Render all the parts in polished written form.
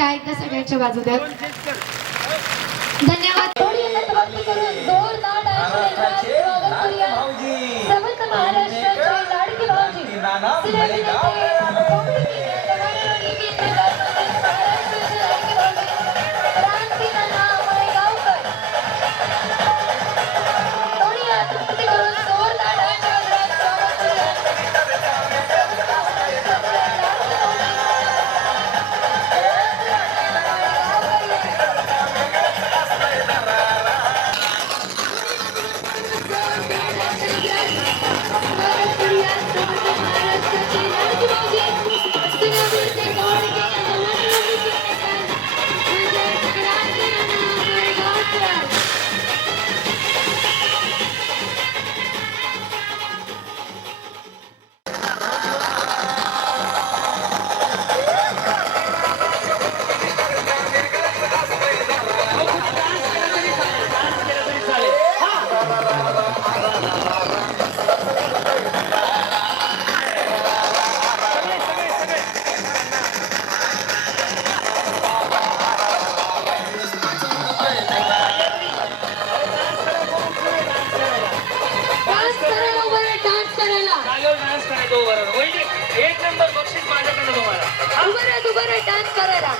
त्या एकदा सगळ्यांच्या बाजू द्या. धन्यवाद. थोडी एकत्र भक्ती करून जोरदार टाळ्यांनी स्वागत करूया. समर्थ महाराष्ट्राचे लाडके भाऊजी सिनेअभिनेते कॉमेडी महाराष्ट्राचे लाडके भाऊजी क्रांतीनाना मळेगावकर. थोडी एकत्र भक्ती करून जोरदार टाळ्यांच्या गजरात स्वागत करूया. एक नंबर बक्षीस माझ्याकडे तुम्हाला. उभं डान्स करायला.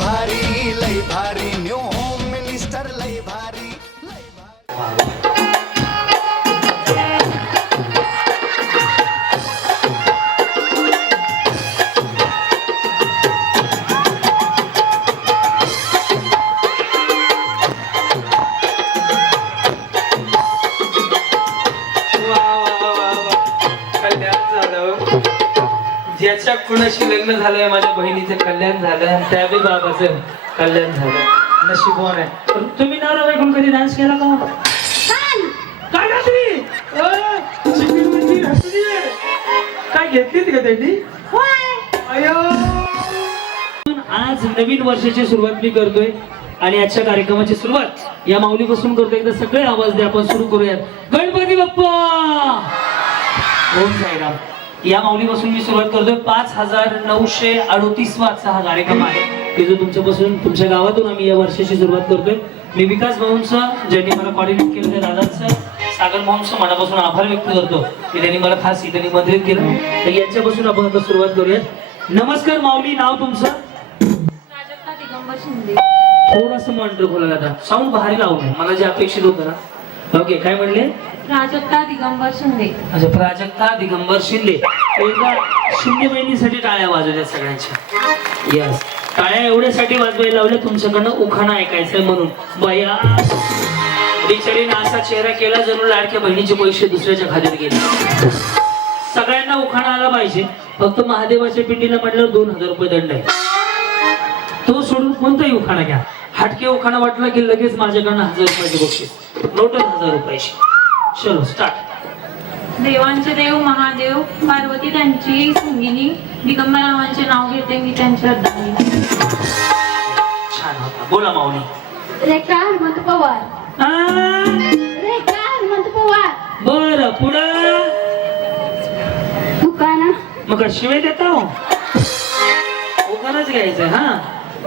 लय भारी न्यू होम मिनिस्टर लय भारी ज्याच्या कुणाशी लग्न झालंय माझ्या बहिणीचं कल्याण झालं आणि त्या बी बाबाचं कल्याण झालं नशीबवान आहे. पण तुम्ही नवरा बायकोन कधी डान्स केला का? काय रात्री काय घेतली का त्यांनी? आज नवीन वर्षाची सुरुवात मी करतोय आणि आजच्या कार्यक्रमाची सुरुवात या माऊलीपासून करतोय. एकदा सगळे आवाज द्या, आपण सुरू करूयात. गणपती बाप्पा ओम साईराम. या माऊलीपासून मी सुरुवात करतोय. 5938 वाचा हा कार्यक्रम आहे की जो तुमच्यापासून तुमच्या गावातून आम्ही या वर्षाची सुरुवात करतोय. मी विकास भाऊंचा ज्यांनी मला कॉर्डिनेट केलं त्या दादांचं, सागर भाऊंचं मनापासून आभार व्यक्त करतो की त्यांनी मला खास इथे निमंत्रित केलं. तर यांच्यापासून आपण आता सुरुवात करूयात. नमस्कार माऊली, नाव तुमचं? प्राजक्ता दिगंबर शिंदे. थोडंसं मॉनिटर खोला आता, साऊंड भारी लावून मला जे अपेक्षित होतं ना. ओके, काय म्हणले? प्राजक्ता दिगंबर शिंदे. अच्छा, प्राजक्ता दिगंबर शिंदे. एकदा शिंदे बहिणीसाठी टाळ्या वाजवल्या सगळ्यांच्या. यस, टाळ्या एवढ्यासाठी वाजवायला लावल्या तुमच्याकडनं उखाणा ऐकायचंय म्हणून. बया बिचारीने असा चेहरा केला जणू लाडक्या बहिणीचे पैसे दुसऱ्याच्या खात्यात गेले. सगळ्यांना उखाणा आला पाहिजे. फक्त महादेवाच्या पिंडीला म्हटल्यावर 2000 रुपये दंड आहे. तो सोडून कोणताही उखाणा घ्या. हटके उखाणा वाटला की लगेच माझ्याकडनं 1000 रुपयाची बक्षीस, नोटच 1000 रुपयाची. चलो स्टार्ट. देवांचे देव महादेव, पार्वती त्यांची संगिनी, दिगंबरावांचे नाव घेते मी त्यांच्या श्रद्धांनी. छान होता. बोला माऊली. रेखा हनुमंत पवार. रेखा हनुमंत पवार. बर, पुढं दुकाना. मग शिवाय देता हो, उखाणच घ्यायचं. हा,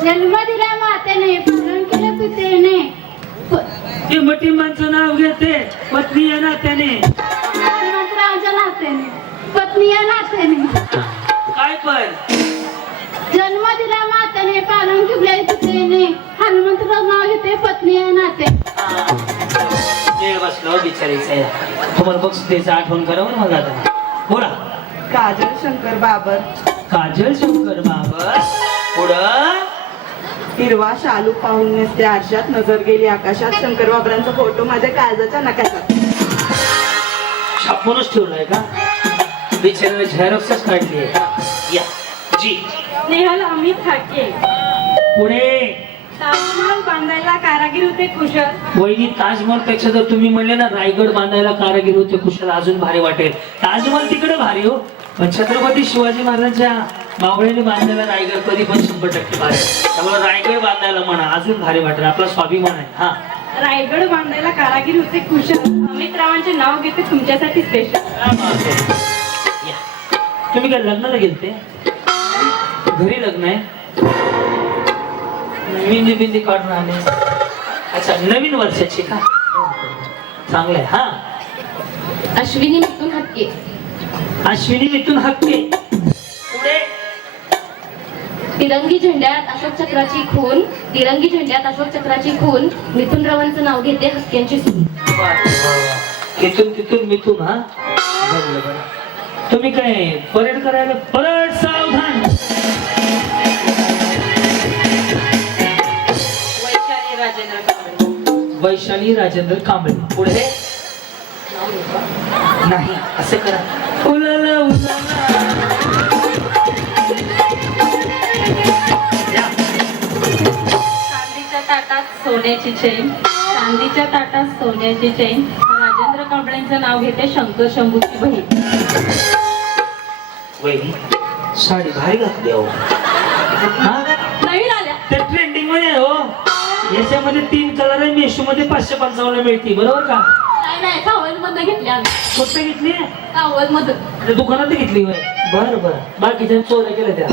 जन्म दिला मातेने, पालन केलं पितेने, ते मटिंबांचं नाव घेते पत्नी या नात्याने. हनुमंतरावांच्या नात्याने, पत्नी या नात्याने. काय पण जन्म दिला मातेने, पालन केलं पितेने, हनुमंतराव नाव घेते पत्नी या नाते. वेळ बसलो बिचारीचा. तुम्हाला बक्षिसाची आठवण करावं मला आता. बोला. काजल शंकर बाबर. काजल शंकर बाबर. पुढं हिरवा शालू पाहून नसते आरशात नजर गेली आकाशात. शंकर बाबरांचा फोटो माझ्या काळजाच्या नकाशात. छापूनच ठेवलाय का? बिचारीने झेरॉक्सच काढली आहे. या जी. स्नेहल अमित ठाके. पुढे ताजमहल बांधायला कारागीर होते कुशल. वहिनी, ताजमहल पेक्षा जर तुम्ही म्हणले ना रायगड बांधायला कारागीर होते कुशल, अजून भारी वाटेल. ताजमहल तिकडे भारी हो, पण छत्रपती शिवाजी महाराजांच्या मावळ्याने बांधायला रायगड कधी पण 100% भारी. त्यामुळे रायगड बांधायला म्हणा, अजून भारी वाटेल. आपला स्वाभिमान आहे. हा, रायगड बांधायला कारागीर होते कुशल. अमित रावांचे नाव घेते तुमच्यासाठी स्पेशल. तुम्ही काय लग्नाला गेलते? घरी लग्न आहे? मेहंदी बिंदी काढून आले? अच्छा, नवीन वर्षाची का? चांगलं आहे. हा, अश्विनी मिथुन हक्के. अश्विनी मिथुन हक्के. पुढे तिरंगी झेंड्यात अशोक चक्राची खून, तिरंगी झेंड्यात अशोक चक्राची खून, मिथुन रावांचं नाव घेते हक्क्यांची सून. तिथून तिथून मिथून. हा, तुम्ही काय परेड करायला? परेड सावधान. वैशाली राजेंद्र कांबळे. पुढे नाही, असं करा. उलाला उलाला. चांदीच्या ताटात सोन्याची चैन, चांदीच्या ताटात सोन्याची चैन, राजेंद्र कांबळेंचं नाव घेते शंकर शंभूची बहीण. वहिनी, साडी भारी घातली अहो. हा, नवीन आल्या. ते ट्रेंडिंग मध्ये आहे हो. याच्यामध्ये 3 कलर आहे. मेशो मध्ये 555 मिळते, बरोबर का? नाही, कावल मधून घेतल्या. कुठे घेतली? कावल मधून. दुकानात घेतली होय. बरं बरं. बाकीच्या चोऱ्या केल्या त्या.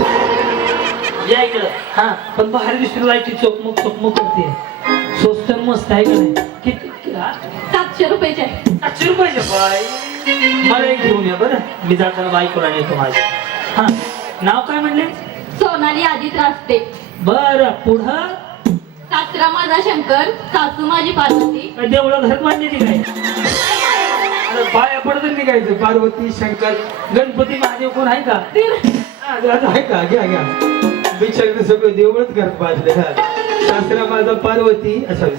या इकडं. हा, पण बाहेर दिसते लाईटी चोकमक चोकमक करते. स्वस्त मस्त आहे का नाही? किती? 700 रुपयाचे. 700 रुपयाचे बाय. मला एक घेऊन या बरं, मी जाताना बाईकवर येतो माझ्या. हा, नाव काय म्हणले? सोनाली आदित रास्ते. बर पुढं सासरा माझा शंकर, सासू माझी पार्वती. काय देवळं घरात बांधली काय? अरे पाया पडत निघायचं. पार्वती शंकर गणपती महादेव कोण आहे का? हा, आहे का? घ्या घ्या. बिचार सगळं देवळच घरात बांधले. सासरा माझा पार्वती सॉरी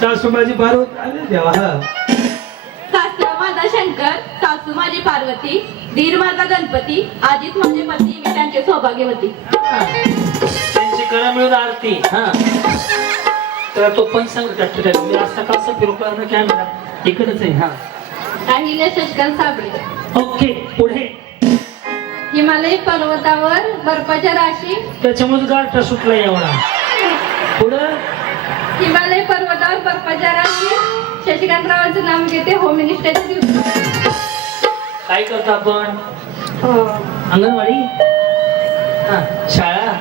सासू माझी पार्वती. अरे देवा. सासरा माझा शंकर, सासू माझी पार्वती, दीर माझा गणपती, आजीत माझे पती, मी त्यांचे सौभाग्यवती. त्यांची करा मिळून आरती. हा तर तो पण सांगत मी असं कसं फिरू करणं कॅमेरा इकडेच आहे. हा राहिले शशकांत साबळे. ओके पुढे. हिमालय पर्वतावर बर्फाच्या राशी. त्याच्यामुळे गाठ सुटला एवढा. पुढं हिमालय पर्वतावर बर्फाच्या राशी. शशिकांतरावांचं नाव घेते होम मिनिस्टरच्या दिवशी. काय करतो आपण? अंगणवाडी. हा शाळा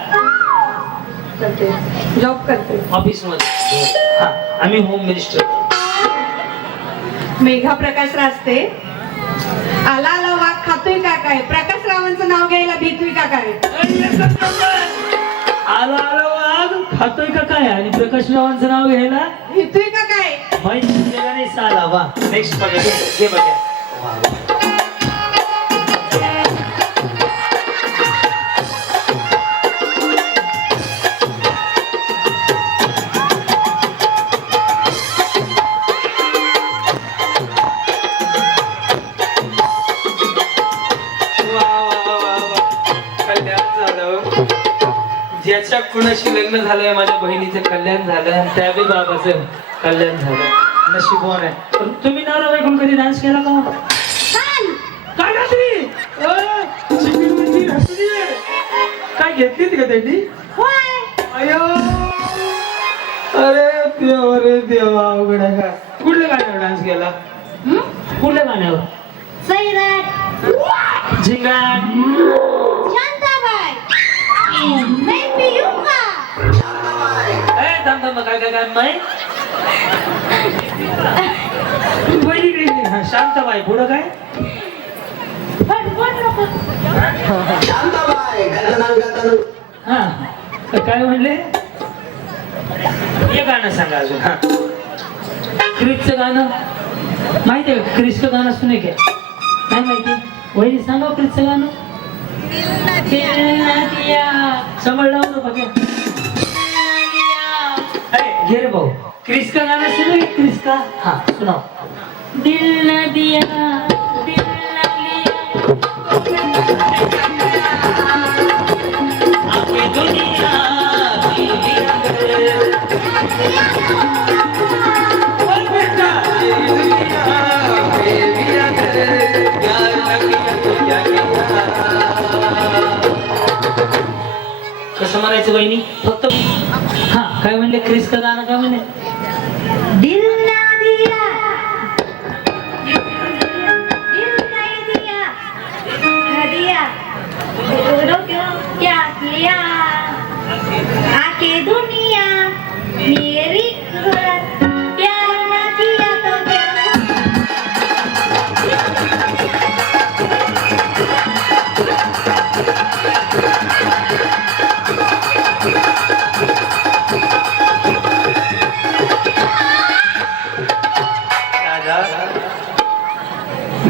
करते, जॉब करते. ऑफिस मध्ये. हा आम्ही होम मिनिस्टर. मेघा प्रकाश रास्ते. आला आला वाघ खातोय का काय? प्रकाश रावांचं नाव घ्यायला भीतोय का काय? आला आला वाघ खातोय का काय? आणि प्रकाश रावांचं नाव घ्यायला भीतोय का काय? माहिती नाही साला. वा नेक्स्ट बघा. घे बघा. ज्याच्या कुणाशी लग्न झालंय माझ्या बहिणीचं कल्याण झालं. त्यावेळी बाबाचं कल्याण झालं. नशीबवान आहे. पण तुम्ही नवरा बायकोन कधी डान्स केला का? काय रात्री? चिकनवरची रात्री काय घेतली का त्यांनी? अयो अरे देवा रे देवा. अवघड आहे का? कुठल्या गाण्यावर डान्स केला? कुठल्या गाण्यावर? सैराट, झिंगाट, शांताबाई, मैं पियूंगा. थांब थांब. काय काय काय माय शांताबाई. पुढं काय? हा काय म्हणले? हे गाणं सांगा अजून. हा क्रिसचं गाणं माहिती आहे का? क्रिसचं गाणं असतं नाही काय? काय माहिती? वहिनी सांगा क्रिसचं गाणं. समजलं होतं बघा. घे रे भाऊ. क्रिस का गाना सुनो. क्रिस का. हाँ सुनाओ. दिल न दिया दिल न लिया आके दुनिया की कसं म्हणायचं बहिणी? फक्त हा काय म्हणले? क्रिस का गाणं काय म्हणले? दिल ना दिया, दिल नहीं दिया, दिया, बोलो क्यों क्या किया, आके दुनिया मेरी प्यार ना किया तो क्या.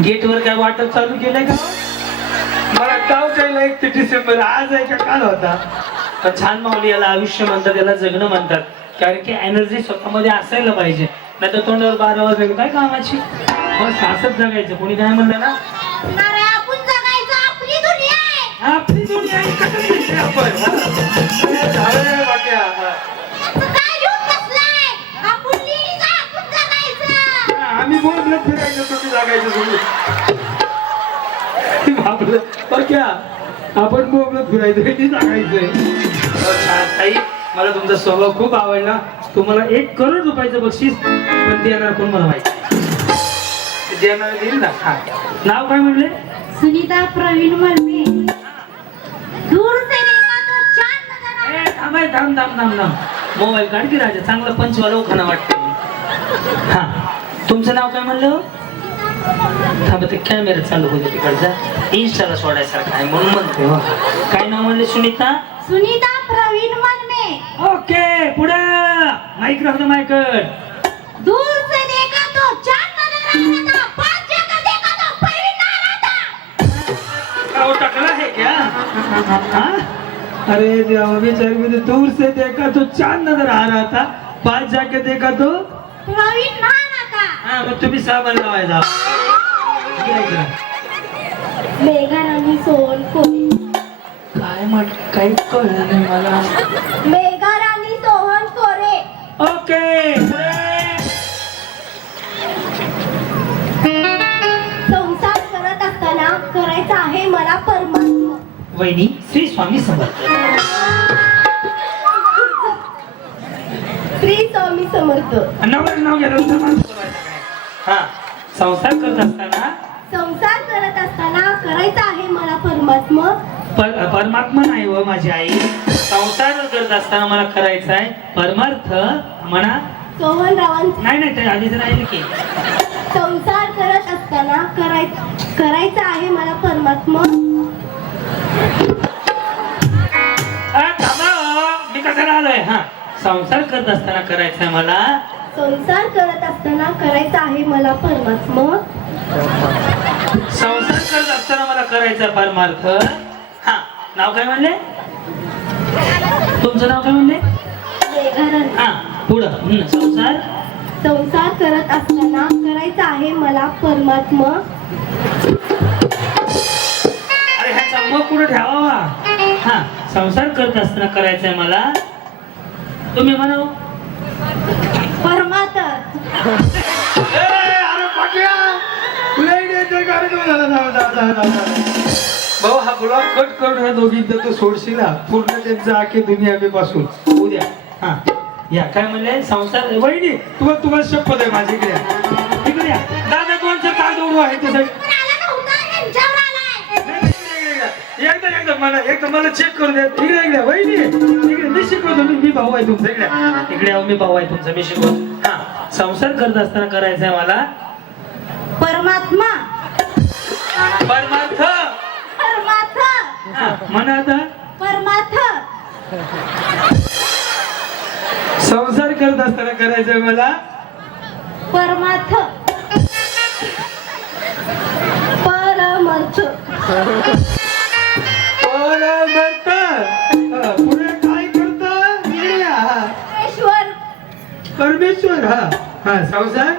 गेट वर काय वाटप चालू केलंय का? मला गाव जायला 1 डिसेंबर आज आहे का काल होता? तर छान माऊली. याला आयुष्य म्हणतात, याला जगणं म्हणतात. कारण की एनर्जी स्वतःमध्ये असायला पाहिजे. नाही तर तोंडावर 12 वाजले काय कामाची. बस असंच जगायचं. कोणी काय म्हणलं ना? आपण जगायचं, आपली दुनिया आहे. आपली दुनिया आहे. कसं दिसते आपण? झालं वाट्या. काय घेऊन बसलाय? आपण लेडीज आहे, आपण जगायचं. आम्ही बोललो फिरायचं, तुम्ही जागायचं तुम्ही. आपलं क्या आपण बोललो फिरायचं, ते जागायचंय. छान ताई, मला तुमचा स्वभाव खूप आवडला. तुम्हाला 1 करोड रुपयाचं बक्षीस पण देणार कोण मला माहिती. देणार देईल ना. हा नाव काय म्हणले? सुनीता प्रवीण मलमे. दूर से देखा तो चांद नजर आया. थांबाय थांब थांब थांब थांब. मोबाईल काढ की राजा. चांगलं पंचवाला उखाणा वाटतं. हा तुमचं नाव काय म्हणलं? थांबा ते कॅमेरा चालू होते तिकडचा इंस्टाला सोडायसारखं आहे म्हणून म्हणते हो. काय नाव म्हणले सुनीता? सुनीता प्रवीण मनमे. ओके पुढे माईक राहतो माईकड. दूर से देखा तो चांद नजर आ रहा था, पास जाकर देखा तो प्रवीण नजर आता. वो टकला है क्या? हाँ? अरे देवा बेचारी मुझे दूर से देखा तो चांद नजर आ रहा था, पास जाके देखा तो प्रवीण नजर आता. हा मग तुम्ही साबण लावायचा. मेघा राणी सोनकोरे. काय म्हट काही कळलं नाही मला. मेघा राणी सोहन कोरे. ओके संसार करत असताना करायचा आहे मला परमात्मा. वहिनी श्री स्वामी समर्थ. श्री स्वामी समर्थ. नवऱ्याचं नाव घेतलं हा. संसार करत असताना संसार करत असताना करायचा आहे मला परमात्मा. परमात्मा नाही हो माझी आई. संसार करत असताना मला करायचा आहे परमार्थ म्हणा. सोहनरावांचे. नाही नाही ते आधीच राहील की. संसार करत असताना करायचा आहे मला परमात्मा. थांबा हो, मी कशाला आलोय. हा संसार करत असताना करायचा आहे मला. संसार करत असताना करायचा आहे मला परमात्मा. संसार करत असताना मला करायचा परमार्थ. हा नाव काय म्हणले तुमचं? नाव काय म्हणले? मेघा राणी. हा पुढं. संसार संसार करत असताना करायचा आहे मला परमात्मा. अरे ह्याचा मग पुढे ठेवावा. हा संसार करत असताना करायचंय मला. तुम्ही म्हणा परमात्मा. अरे पाटिया कार्यक्रम झाला. भाऊ हा ब्लॉग कट करून ह्या दोघींचा तो सोडशील हा. पूर्ण त्यांचं आखे दुनिया पासून उद्या. हा या काय म्हणले? संसार. वहिनी तुम्हाला शपथ आहे माझी. इकडे या. इकडे या. दादा कोणचं कागद उडवा आहे ते सगळं. एकदा मला चेक करून द्या. इकडे वहिनी इकडे मी शिकवतो. मी भाऊ आहे तुमचा. इकडे मी भाऊ आहे तुमचा. मी शिकवतो. हा संसार करत असताना करायचंय मला परमात्मा. परमार्थ. परमात्मा. हा म्हणा आता. परमात्मा. संसार करत असताना करायचंय मला परमात्मा. परमार्थ. पुढे काय करत ईश्वर. परमेश्वर. हा संसार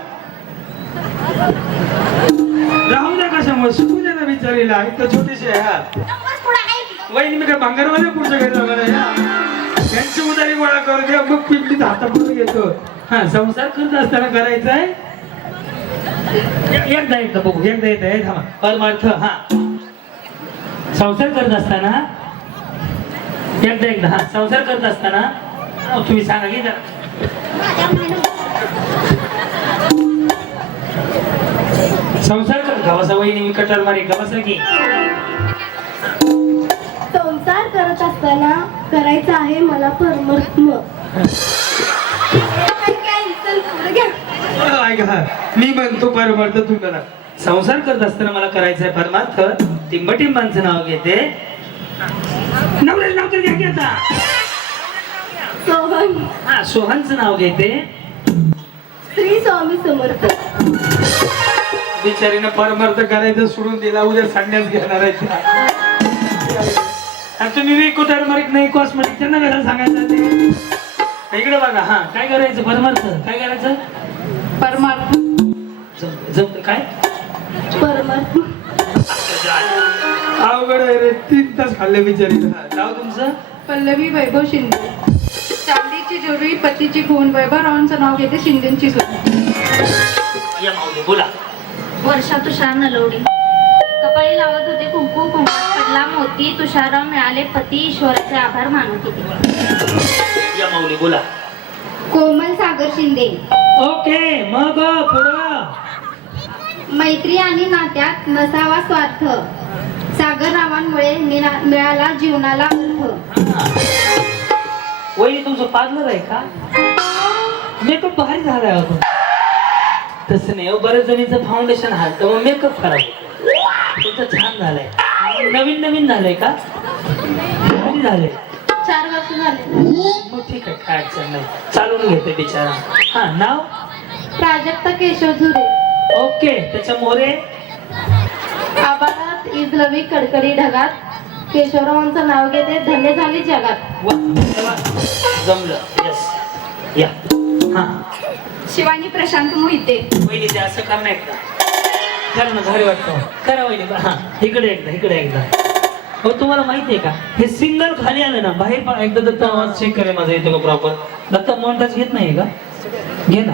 राहू द्या कशामुळे शिकू द्या ना बिचारीला. एक तर छोटीशी आहे. हा वहिनी मी काय भांगरवाले पुढच्या घेतला मला. त्यांची उदारी गोळा करू द्या मग पिंपलीत हातापुढे घेतो. हा संसार करत असताना करायचंय. एकदा बघू. एकदा येत आहे. थांबा. परमार्थ. हा संसार करत असताना एकदा हा संसार करत असताना तुम्ही सांगा की जरा. संसार कर गावाचा वहिनी मी कटर मारी गावाचा की. संसार करत असताना करायचा आहे मला परमात्मा. मी म्हणतो परमार्थ तू करा. संसार करत असताना मला करायचंय परमार्थ. टिंबटिंबांचं नाव घेते. नवऱ्याचं नाव तर घ्या की आता. सोहन. हा सोहनचं नाव घेते. श्री स्वामी समर्थ. बिचारीनं परमार्थ करायचं सोडून दिला. उद्या संन्यास घेणार आहे. आणि तुम्ही कुटरमारिक नाही कॉस्मेटिक त्यांना कशाला सांगायचं ते. इकडे बघा. हा काय करायचं परमार्थ. काय करायचं परमार्थ. जमत काय परमात्मा. अवघड आहे रे. 3 तास खाल्ले बिचारीनं. नाव तुमचं? पल्लवी वैभव शिंदे. चांदीची जोडवी पतीची खून. वैभव रावांचं नाव घेते. शिंदेची सून. या माऊली बोला. वर्षा तुषार नलवडी. कपाळी लावत होते कुंकू. कुंकात पडला मोती. तुषारराव मिळाले पती. ईश्वराचे आभार मानत होते. या माऊली बोला. कोमल सागर शिंदे. ओके मग पुढं. मैत्री आणि नात्यात नसावा स्वार्थ. सागररावांमुळे मिळाला जीवनाला अर्थ. वहिनी तुमचं पार्लर आहे का? मेकअप भारी झालाय होतो. तसं नाही हो, बऱ्याच जणीचं फाउंडेशन हालतं मग मेकअप खराब होतो. तुमचं छान झालंय. नवीन नवीन झालंय का? कधी झालंय? 4 वर्ष झाले. मग ठीक आहे, काय अडचण नाही, चालून घेते बिचारा. हा, नाव? प्राजक्ता केशव झुरे. ओके, त्याच्या मोरे? आबाळात इजलवी कडकडी ढगात केशवरावांचं नाव घेते धन्य झाली जगात. वा, वा, जमलं. यस, या. हा, शिवानी प्रशांत मोहिते. वहिनी ते असं करणार का? करा ना, भारी वाटतं. करा वहिनी. हा, इकडे एकदा, इकडे एकदा. हो, तुम्हाला माहिती आहे का, हे सिंगल खाली आलं ना बाहेर एकदा दत्ता आवाज चेक करे माझा येतो का प्रॉपर. दत्ता मोंटाच घेत नाही का? घे ना.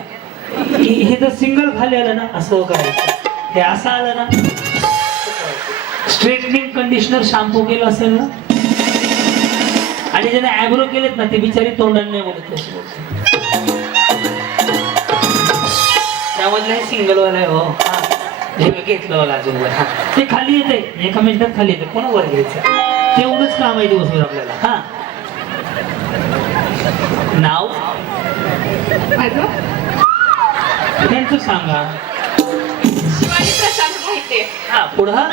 हे जर सिंगल खाली आलं ना असं करायचं, हे असं आलं ना स्ट्रेटनिंग कंडिशनर शॅम्पू केलं असेल ना, आणि ज्याने ॲब्रो केलेत ना ते बिचारी तोंडाने नाही बोलत तशी बोलते. त्यामधलं हे सिंगल वाला आहे. हो, हा, हे घेतलं बघा अजून वर. हा, ते खाली येते, एका मिनिटात खाली येते, कोणा वर घ्यायचं तेवढंच काम आहे दिवसभर आपल्याला. हा, नाव? माझं त्यांचं सांगा. शिवानी प्रशांत मोहिते. हा, पुढं?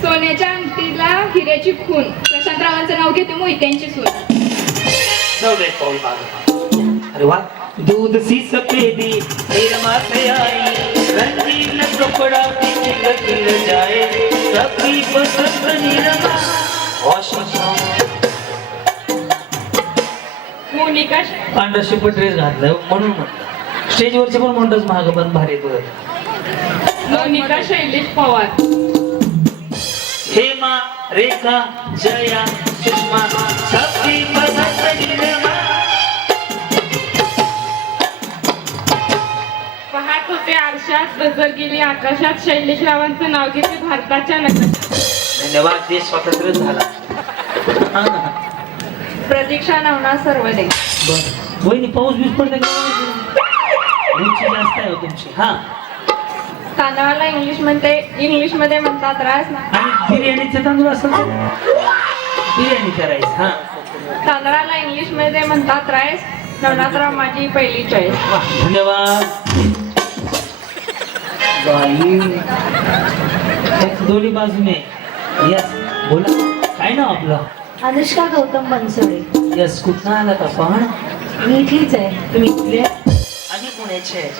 सोन्याच्या अंगठीला हिऱ्याची खून प्रशांतरावांचं नाव घेते मोहित्यांची सून. जाऊ दे पाऊल मागं. अरे वा. दूध सी सफेदी निरमा से आई, रंगीन कपड़ा भी खिल खिल जाए, सबकी पसंद निरमा. मोनिका पांढरा शिपट ड्रेस घातलाय म्हणून म्हटलं. स्टेजवरचे पण म्हणतोच महाग पण भारी येतो. मोनिका शैलेश पवार. हेमा, रेखा, जया, सुषमा, सबकी पसंद निरमा. पाहत होते आरशात नजर गेली आकाशात शैलेश रावांचं नाव घेते भारताच्या नकाशात. धन्यवाद. देश स्वातंत्र्य झाला. हा ना. प्रतीक्षा नवनाथ सर्वदे. बरं, वहिनी पाऊस बीस पडते का? उंची जास्त आहे हो तुमची. हा, तांदळाला इंग्लिश मध्ये म्हणतात रास. आणि बिर्याणीचे तांदूळ असेल तर बिर्याणी करायची. हा, तांदळाला इंग्लिश मध्ये म्हणतात राईस. नवनाथराव माझी पहिली चॉईस. वा, धन्यवाद. बाई, दोन्ही बाजूने. यस, बोला. काय नाव आपलं? अनुष्का गौतम बनसोडे. यस, कुठं आला का पण? मी इथलीच आहे. तुम्ही इथले? आम्ही पुण्याचे.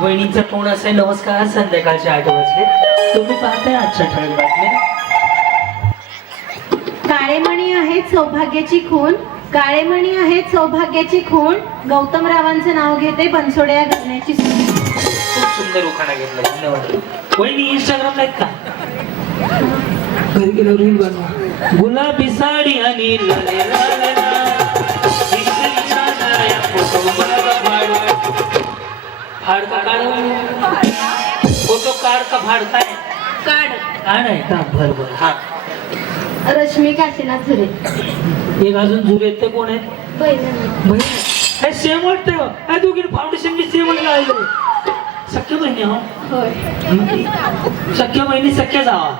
वहिनीचं तोंड असे. नमस्कार, संध्याकाळचे 8 वाजले. तुम्ही पाहताय आजच्या ठळक बातम्या. काळेमणी आहेत सौभाग्याची खून, काळेमणी आहेत सौभाग्याची खून, गौतमरावांचं नाव घेते बनसोडे या घराण्याची सून. खूप सुंदर उखाणा घेतला. धन्यवाद. वहिनी इंस्टाग्रामला आहेत का? घरी गेल्यावर रील बनवा. गुलाबी साडी आणि लाले लाले फाडका काढ. फोटो काढ का फाडताय? काढ. काढ आहे का? भर भर. हा, रश्मी काशीनाथ झुरे. एक अजून जुरे ते कोण आहेत? बहीण. हे सेम वाटतंय हो. हे दोघी फाउंडेशन मी सेम लावले. सख्या बहिणी हो. सख्या बहिणी सख्या जावा,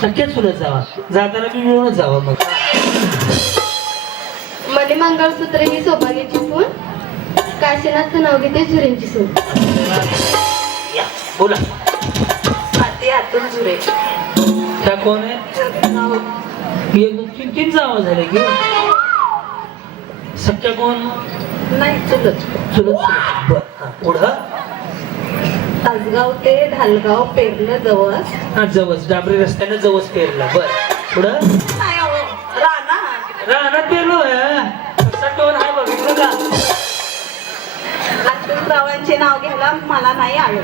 सख्या चुलत जावा, जाताना मी मिळूनच जावा. मग मणी मंगळसूत्र ही सौभाग्याची खून, काशीनाथचं नाव घेते झुरेंची सून. या, बोला. हाती हातून झुरे. त्या कोण आहे? तीन जावा झाले की सख्या कोण? नाही, चुलत. चुलत. बर, हा, पुढं? तासगाव ते ढालगाव पेरलं जवस. हा, जवस. डांबरी रस्त्याने जवस पेरला. बर, पुढं? रानात पेरलो. कसा टोन आहे बघितलं का? रावांचे नाव घ्यायला मला नाही आलं.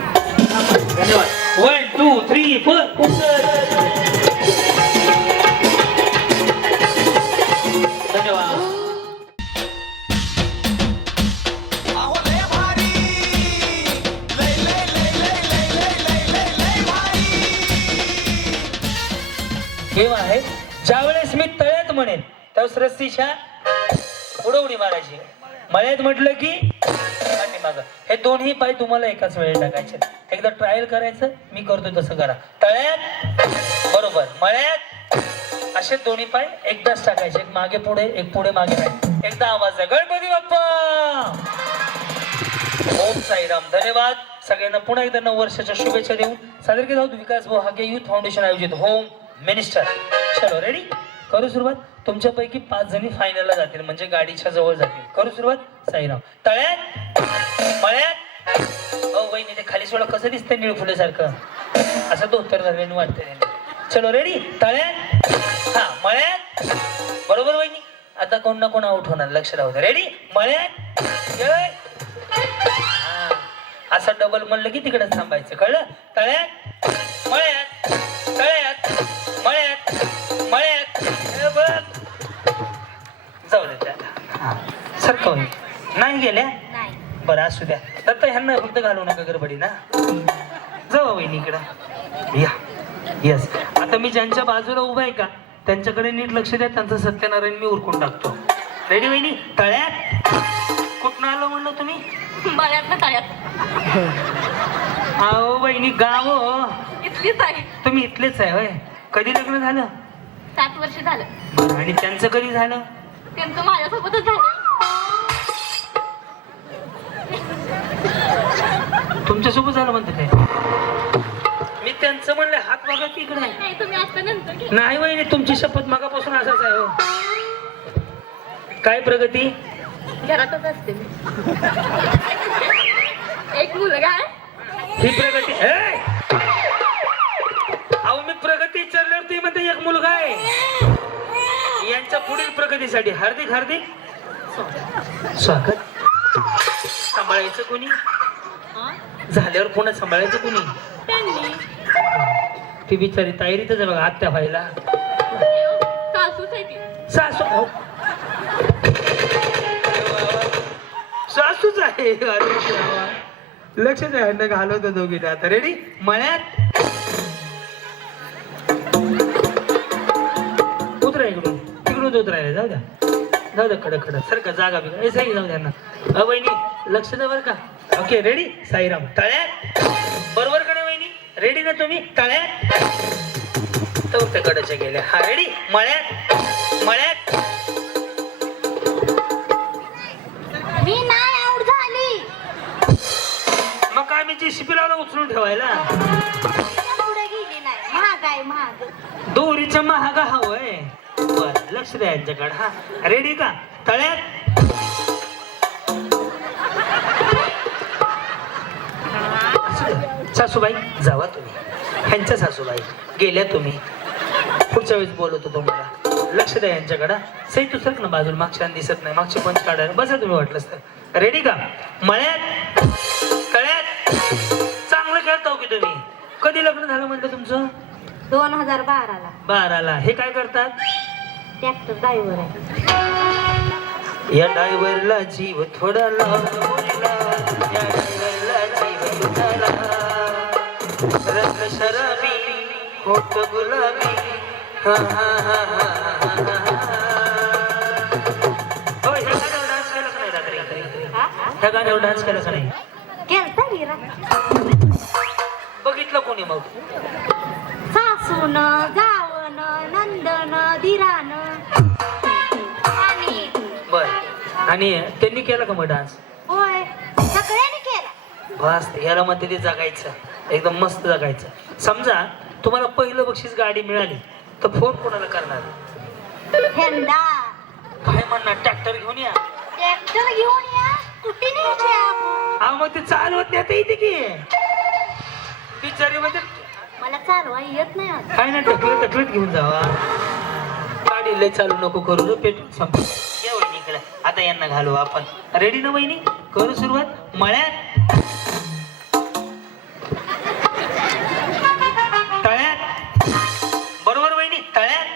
धन्यवाद. 1 2 3 4. धन्यवाद. अहो लय भारी, लय लय लय लय लय लय लय लय लय भारी. हे आहे ज्यावेळेस मी तळ्यात म्हणेन त्यावेळेस रस्सीच्या उडवणी मारायची. मळ्यात म्हटलं की मागं. हे दोन्ही पाय तुम्हाला एकाच वेळी टाकायचे. एकदा ट्रायल करायचं, मी करतो तसं करा. तळ्यात बरोबर, मळ्यात असे दोन्ही पाय एकदाच टाकायचे. एक मागे पुढे, एक पुढे मागे. एकदा आवाज आहे, गणपती बाप्पा. ओम साईराम. धन्यवाद सगळ्यांना. पुन्हा एकदा 9 वर्षाच्या शुभेच्छा देऊन सादर केला होता विकास भाऊ हाके युथ फाउंडेशन आयोजित होम मिनिस्टर. चलो रेडी, करू सुरुवात. तुमच्यापैकी 5 जणी फायनलला जातील म्हणजे गाडीच्या जवळ जातील. करू सुरुवात. साईराम. तळ्यात मळ्यात. ओ वहिनी ते खाली सोडा कसं दिसतंय निळ फुलेसारखं, असं धोतर घालून वाटतंय. चलो रेडी. तळ्यात हा मळ्यात. बरोबर वहिनी. आता कोण ना कोण आउट होणार, लक्ष राहू द्या. रेडी. मळ्यात. असं डबल म्हणलं की तिकडे थांबायचं, कळलं. तळ्यात मळ्यात तळ्यात मळ्यात मळ्यात. जाऊ दे त्याला सरकव नाही गेल्या. बरं असू द्या. तर ह्यांना फक्त घालू नका गडबडी ना. जाऊ वहिनी इकडं या. येस. आता मी ज्यांच्या बाजूला उभा आहे का त्यांच्याकडे नीट लक्ष द्या. त्यांचं सत्यनारायण मी उरकून टाकतो. रेडी वहिनी. तळ्यात. कुठनं आलो म्हणलं तुम्ही? अहो वहिनी गाव इथलीच आहे. तुम्ही इथलेच आहे होय. कधी लग्न झालं? 7 वर्ष झालं. बरं. आणि त्यांचं कधी झालं? त्यांचं माझ्यासोबतच झालं. तुमच्यासोबत झालं म्हणते ते. मी त्यांचं म्हणलं हात बघा की इकडे. नाही तुम्ही आता नंतर घे. नाही वहिनी तुमची शपथ मगापासून असाच आहे हो. काय प्रगती? घरातच असते मी. एक मुलगा आहे. ही प्रगती. अहो मी प्रगती विचारल्यावर ती म्हणते एक मुलगा आहे. यांच्या पुढील प्रगतीसाठी हार्दिक हार्दिक स्वागत. सांभाळायचं कोणी? झाल्यावर पुन्हा सांभाळायचं कोणी? ती बिचारी तयारीतच आहे बघा आत्या व्हायला. सासूच आहे ती. सासू सासूच आहे. अरे देवा. लक्ष द्या घालवतो दोघीने. आता रेडी. मळ्यात उतरा इकडून तिकडून उतरायला. जाऊ द्या जाऊ द्या. कडक कडक सारखं जागा बिगा हे सही जाऊ द्या ना. वहिनी लक्ष द्या बरं का. Okay ready. साईराम. तळ्यात. बरोबर कडे वहिनी. रेडी ना तुम्ही? तळ्यात तर त्या कडेच्या गेल्या. हा रेडी. मळ्यात मळ्यात. मी नाही आऊट झाली. मग काय मी JCB लावला उचलून ठेवायला. पुढे गेली नाही. महाग आहे महाग. दोरीच्या महागा हवंय. बर लक्ष द्या यांच्याकडे. हा रेडी का? तळ्यात सासूबाई जावा तुम्ही. ह्यांच्या सासूबाई गेल्या तुम्ही. पुढच्या वेळेस बोलवतो तुम्हाला. लक्ष द्या यांच्याकडे. सही तू सरक ना बाजूला. मागच्या दिसत नाही. मागचे पंच काढायला बसा तुम्ही वाटलंच तर. रेडी का? मळ्यात तळ्यात. चांगलं खेळताव की तुम्ही. कधी लग्न झालं म्हणलं तुमचं? 2012ला. 12ला. हे काय करतात? ट्रॅक्टर ड्रायव्हर आहे. या ड्रायव्हरला जीव थोडा लावला. या ड्रायव्हरला जीव थोडा. रत्न शराबी होठ गुलाबी. हा हा हा हा हा हा. हो ह्या गाण्यावर डान्स केला का नाही रात्री? ह्या गाण्यावर डान्स केला का नाही? केलता मीरा. बघितलं कोणी मग? सासून जावन नंदन धीरान आणि बर. आणि त्यांनी केला का मग डान्स? होय सगळ्यांनी केला. बस याला मध्ये ते जगायचं. एकदम मस्त जगायचं. समजा तुम्हाला पहिलं बक्षीस गाडी मिळाली तर फोन कोणाला करणार? हेंदा. काय म्हणणार? ट्रॅक्टर घेऊन या. ट्रॅक्टर घेऊन या. स्कूटी न्यायची आपण. हा मग ते चालवत नाही येते की बिचारी म्हणजे मला चालवा येत नाही आता. काय नाही टकलत टकलत घेऊन जावा. गाडी लय चालू नको करू रे. पेट्रोल संपलं. या वहिनीकडे. आता यांना घालू आपण. रेडी ना वहिनी? करू सुरुवात. मळ्यात तळ्यात. बरोबर वहिनी. तळ्यात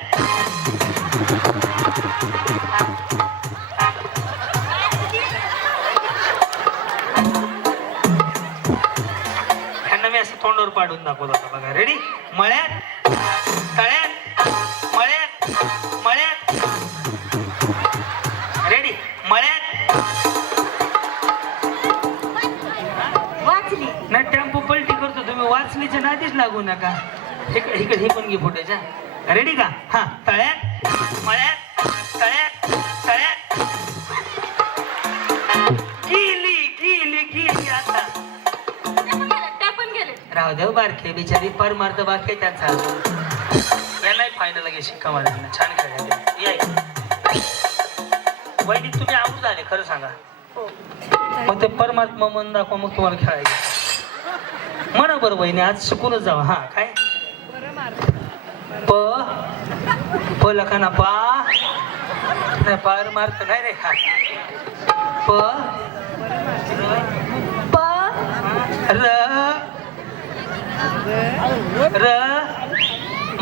ह्यांना मी असं तोंडावर पाडून दाखवत होता बघा. रेडी. मळ्यात तळ्यात मळ्यात मळ्यात. रेडी. मळ्यात. वाचली. नाही टेम्पो पलटी करतो तुम्ही. वाचलीच्या नादीच लागू नका. इकडे हे पण घे फुटेच्या. रेडी का? हा. तळ्यात मळ्यात तळ्यात तळ्यात. गेली गेली गेली. देव बारखे बिचारी परमार्थ बारखे त्यांचा यांनाही फायनल गे शिक्का मारायला छान खेळले याय वहिनी तुम्ही आऊट झाले खरं सांगा मग ते परमात्मा मन दाखवा मग तुम्हाला खेळायचं म्हणा बरं वहिनी आज शिकूनच जावा हा काय प लखाना पा नाही परमार्थ नाही रे हा प र र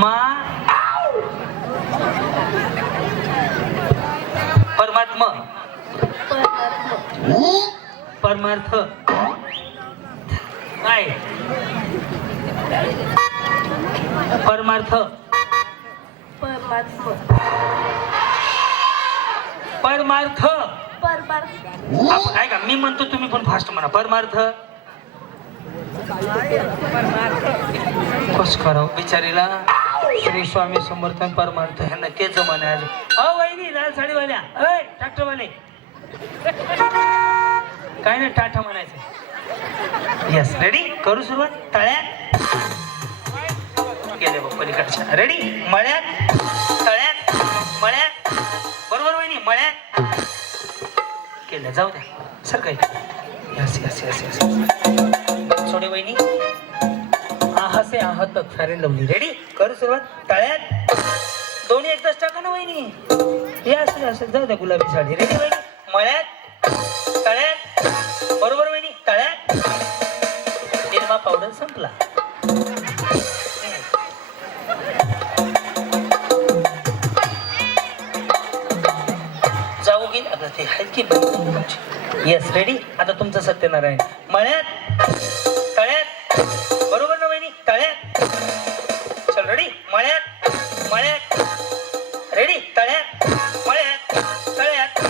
मा परमात्मा परमार्थ काय परमार्थ परमार्थ आपण ऐका मी म्हणतो तुम्ही पण फास्ट म्हणा परमार्थ कस करावं बिचारीला श्री स्वामी समर्थन परमार्थ ह्यांना तेच जमाने आज वहिनी लाल साडीवाल्या ट्रॅक्टरवाले काय नाही टाटा म्हणायचं यस रेडी करू सुरुवात तळ्यात गेले बघ पलीकडच्या रेडी मळ्यात तळ्यात मळ्यात बरोबर वहिनी मळ्यात केलं जाऊ द्या सर काही यस यस यस यस सोडे वहिनी आहसे आहत फॅरेन लवली रेडी करू सुरुवात तळ्यात दोन्ही एकदाच टाका ना वहिनी हे असं असं जाऊ द्या गुलाबी साडी रेडी वहिनी मळ्यात तळ्यात बरोबर वहिनी तळ्यात निरमा पावडर संपला जाऊ गेली आता ते आहेत की येस रेडी आता तुमचं सत्यनारायण मळ्यात तळ्यात बरोबर ना वहिनी तळ्यात चल रेडी मळ्यात मळ्यात रेडी तळ्यात मळ्यात तळ्यात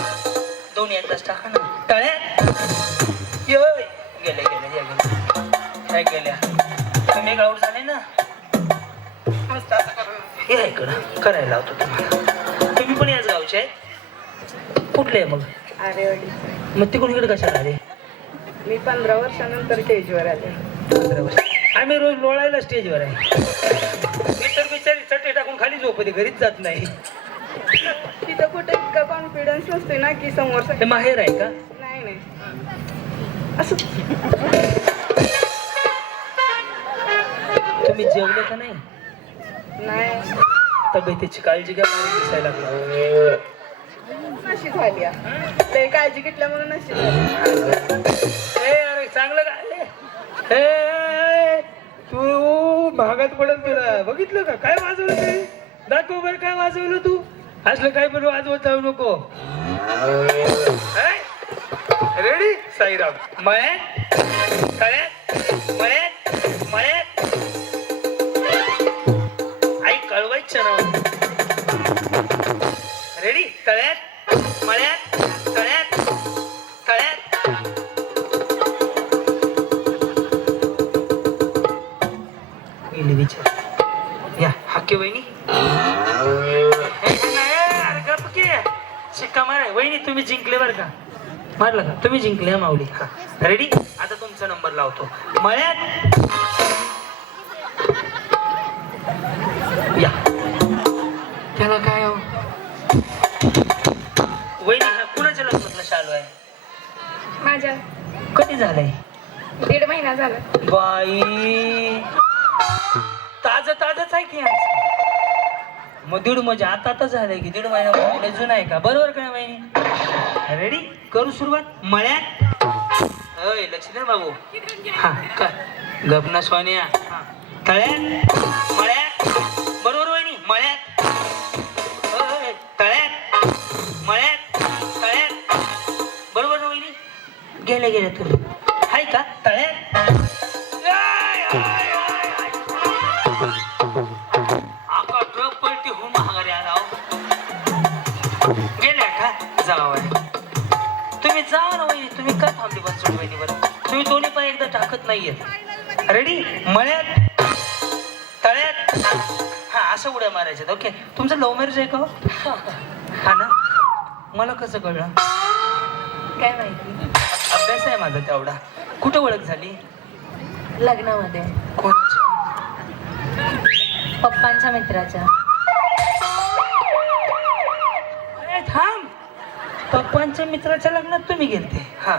दोन्ही एकदाच टाका ना तळ्यात योय गेले गेले या गेले काय गेल्या तुम्ही गाऊट झाले ना मस्त असं करून या इकडं करायला लावतो तुम्हाला तुम्ही पण याच गावचे आहे कुठले आहे मग अरे मग तिकडून इकडे कशाला आले मी 15 वर्षानंतर स्टेजवर आले 15 वर्ष आम्ही रोज लोळायला स्टेजवर आहे मी तर बिचारी चटे टाकून खाली झोपते घरीच जात नाही तिथं कुठे इतका कॉन्फिडन्स नसते ना की समोर ते माहेर आहे का नाही नाही असं तुम्ही जेवले का नाही नाही तब्येतीची काळजी घ्या म्हणून दिसायला लागला अशी झाली ते काळजी घेतल्या म्हणून अशी झाली अरे चांगलं काय तू भागात पडल तुला बघितलं का काय वाजवलं ते दाखव बरं काय वाजवलं तू असलं काय पण वाजवत जाऊ नको रेडी साईराम मळ्यात तळ्यात मळ्यात मळ्यात आई कळवायचं ना रेडी तळ्यात मळ्यात तळ्यात तळ्यात गेली विचार या हाके वहिनी अरे गप की शिक्का मारे वहिनी तुम्ही जिंकले बरं का मारलं का तुम्ही जिंकले माऊली हा रेडी आता तुमचा नंबर लावतो मळ्यात या त्याला काय हो वहिनी हा कुणाच्या लग्नातला शालू आहे माझ्या कधी झालंय 1.5 महिना झाला बाई ताजच आहे की आज मग 1.5 म्हणजे आता झालंय की 1.5 महिना जुना आहे का बरोबर का वहिनी रेडी करू सुरुवात मळ्यात अय लक्ष द्या बाबू हा काय गपना सोन्या तळ्यात मळ्यात बरोबर वहिनी मळ्यात तळ्यात मळ्यात तळ्यात बरोबर ना वहिनी गेले तुम्ही हाय का तळ्यात आका ट्रक पलटी होऊन महागारी आला गेल्या का जावा तुम्ही जावा ना वहिनी तुम्ही काय थांबली बनसोड वहिनी बरं तुम्ही दोन्ही पाय एकदा टाकत नाहीये रेडी मळ्यात तळ्यात हा असं उड्या मारायच्यात ओके तुमचं लव्ह मॅरेज आहे का हो हा ना मला कसं कळलं काय माहिती अभ्यास आहे माझा तेवढा कुठं ओळख झाली लग्नामध्ये कोण पप्पांच्या मित्राच्या. ए, थांब. पप्पांच्या मित्राच्या लग्नात तुम्ही गेलते हा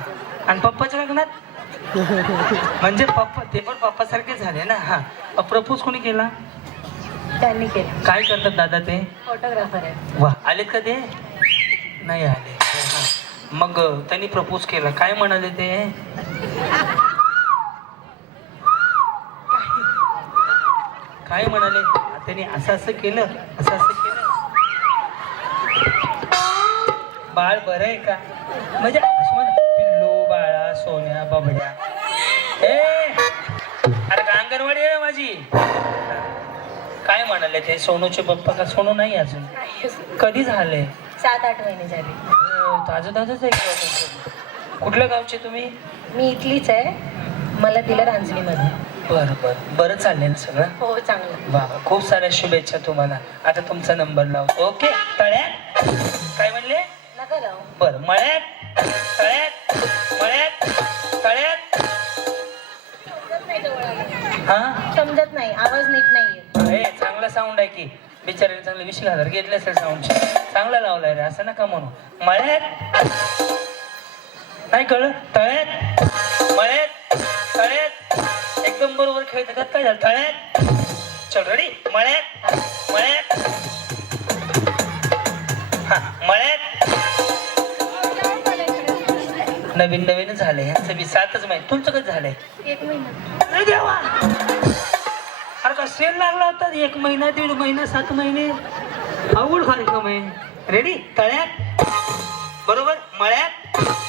आणि पप्पाच्या लग्नात म्हणजे पप्पा ते पण पप्पासारखे झाले ना. हा प्रपोज कोणी केला? त्यांनी केलं. काय करतात दादा ते? फोटोग्राफर आहे. वा आलेत का ते? नाही आले. हा. मग त्यांनी प्रपोज केला, काय म्हणाले ते? काय म्हणाले? त्यांनी असं असं केलं, असं असं केलं. बाळ बरं आहे का? म्हणजे पिल्लू बाळा सोन्या बाबड्या. ए अरे अंगणवाडी आहे माझी. काय म्हणाले ते? सोनूचे पप्पा का? सोनू नाही अजून. कधी झाले? 7-8 महिने झाले. ताजं ताजंच आहे का? कुठल्या गावचे तुम्ही? मी इथलीच आहे. मला दिलं रांजणीमध्ये. बरं बरं बरं चाललेल सगळं. हो चांगलं. वा खूप साऱ्या शुभेच्छा तुम्हाला. आता तुमचा नंबर लावतो. ओके. तळ्यात काय म्हणले? नका लावू. बरं मळ्यात तळ्यात मळ्यात तळ्यात. हा समजत नाही, आवाज नीट नाहीये. हे चांगला साऊंड आहे की. बिचाराने चांगले 20,000 घेतले असेल साऊंडचे. चांगला लावलाय रे, असं नका म्हणू. मळ्यात नाही कळलं? तळ्यात मळ्यात तळ्यात. एकदम बरोबर खेळत का? काय झालं? तळ्यात. चल रेडी. मळ्यात मळ्यात हा मळ्यात. नवीन नवीन झालंय ह्यांचं बी 7च महिने. तुमचं कधी झालंय? 1 महिना. अरे देवा, अरे का सेल लागला होता? 1 महिना 1.5 महिना 7 महिने. अवघड कार्यक्रम आहे. रेडी. तळ्यात बरोबर मळ्यात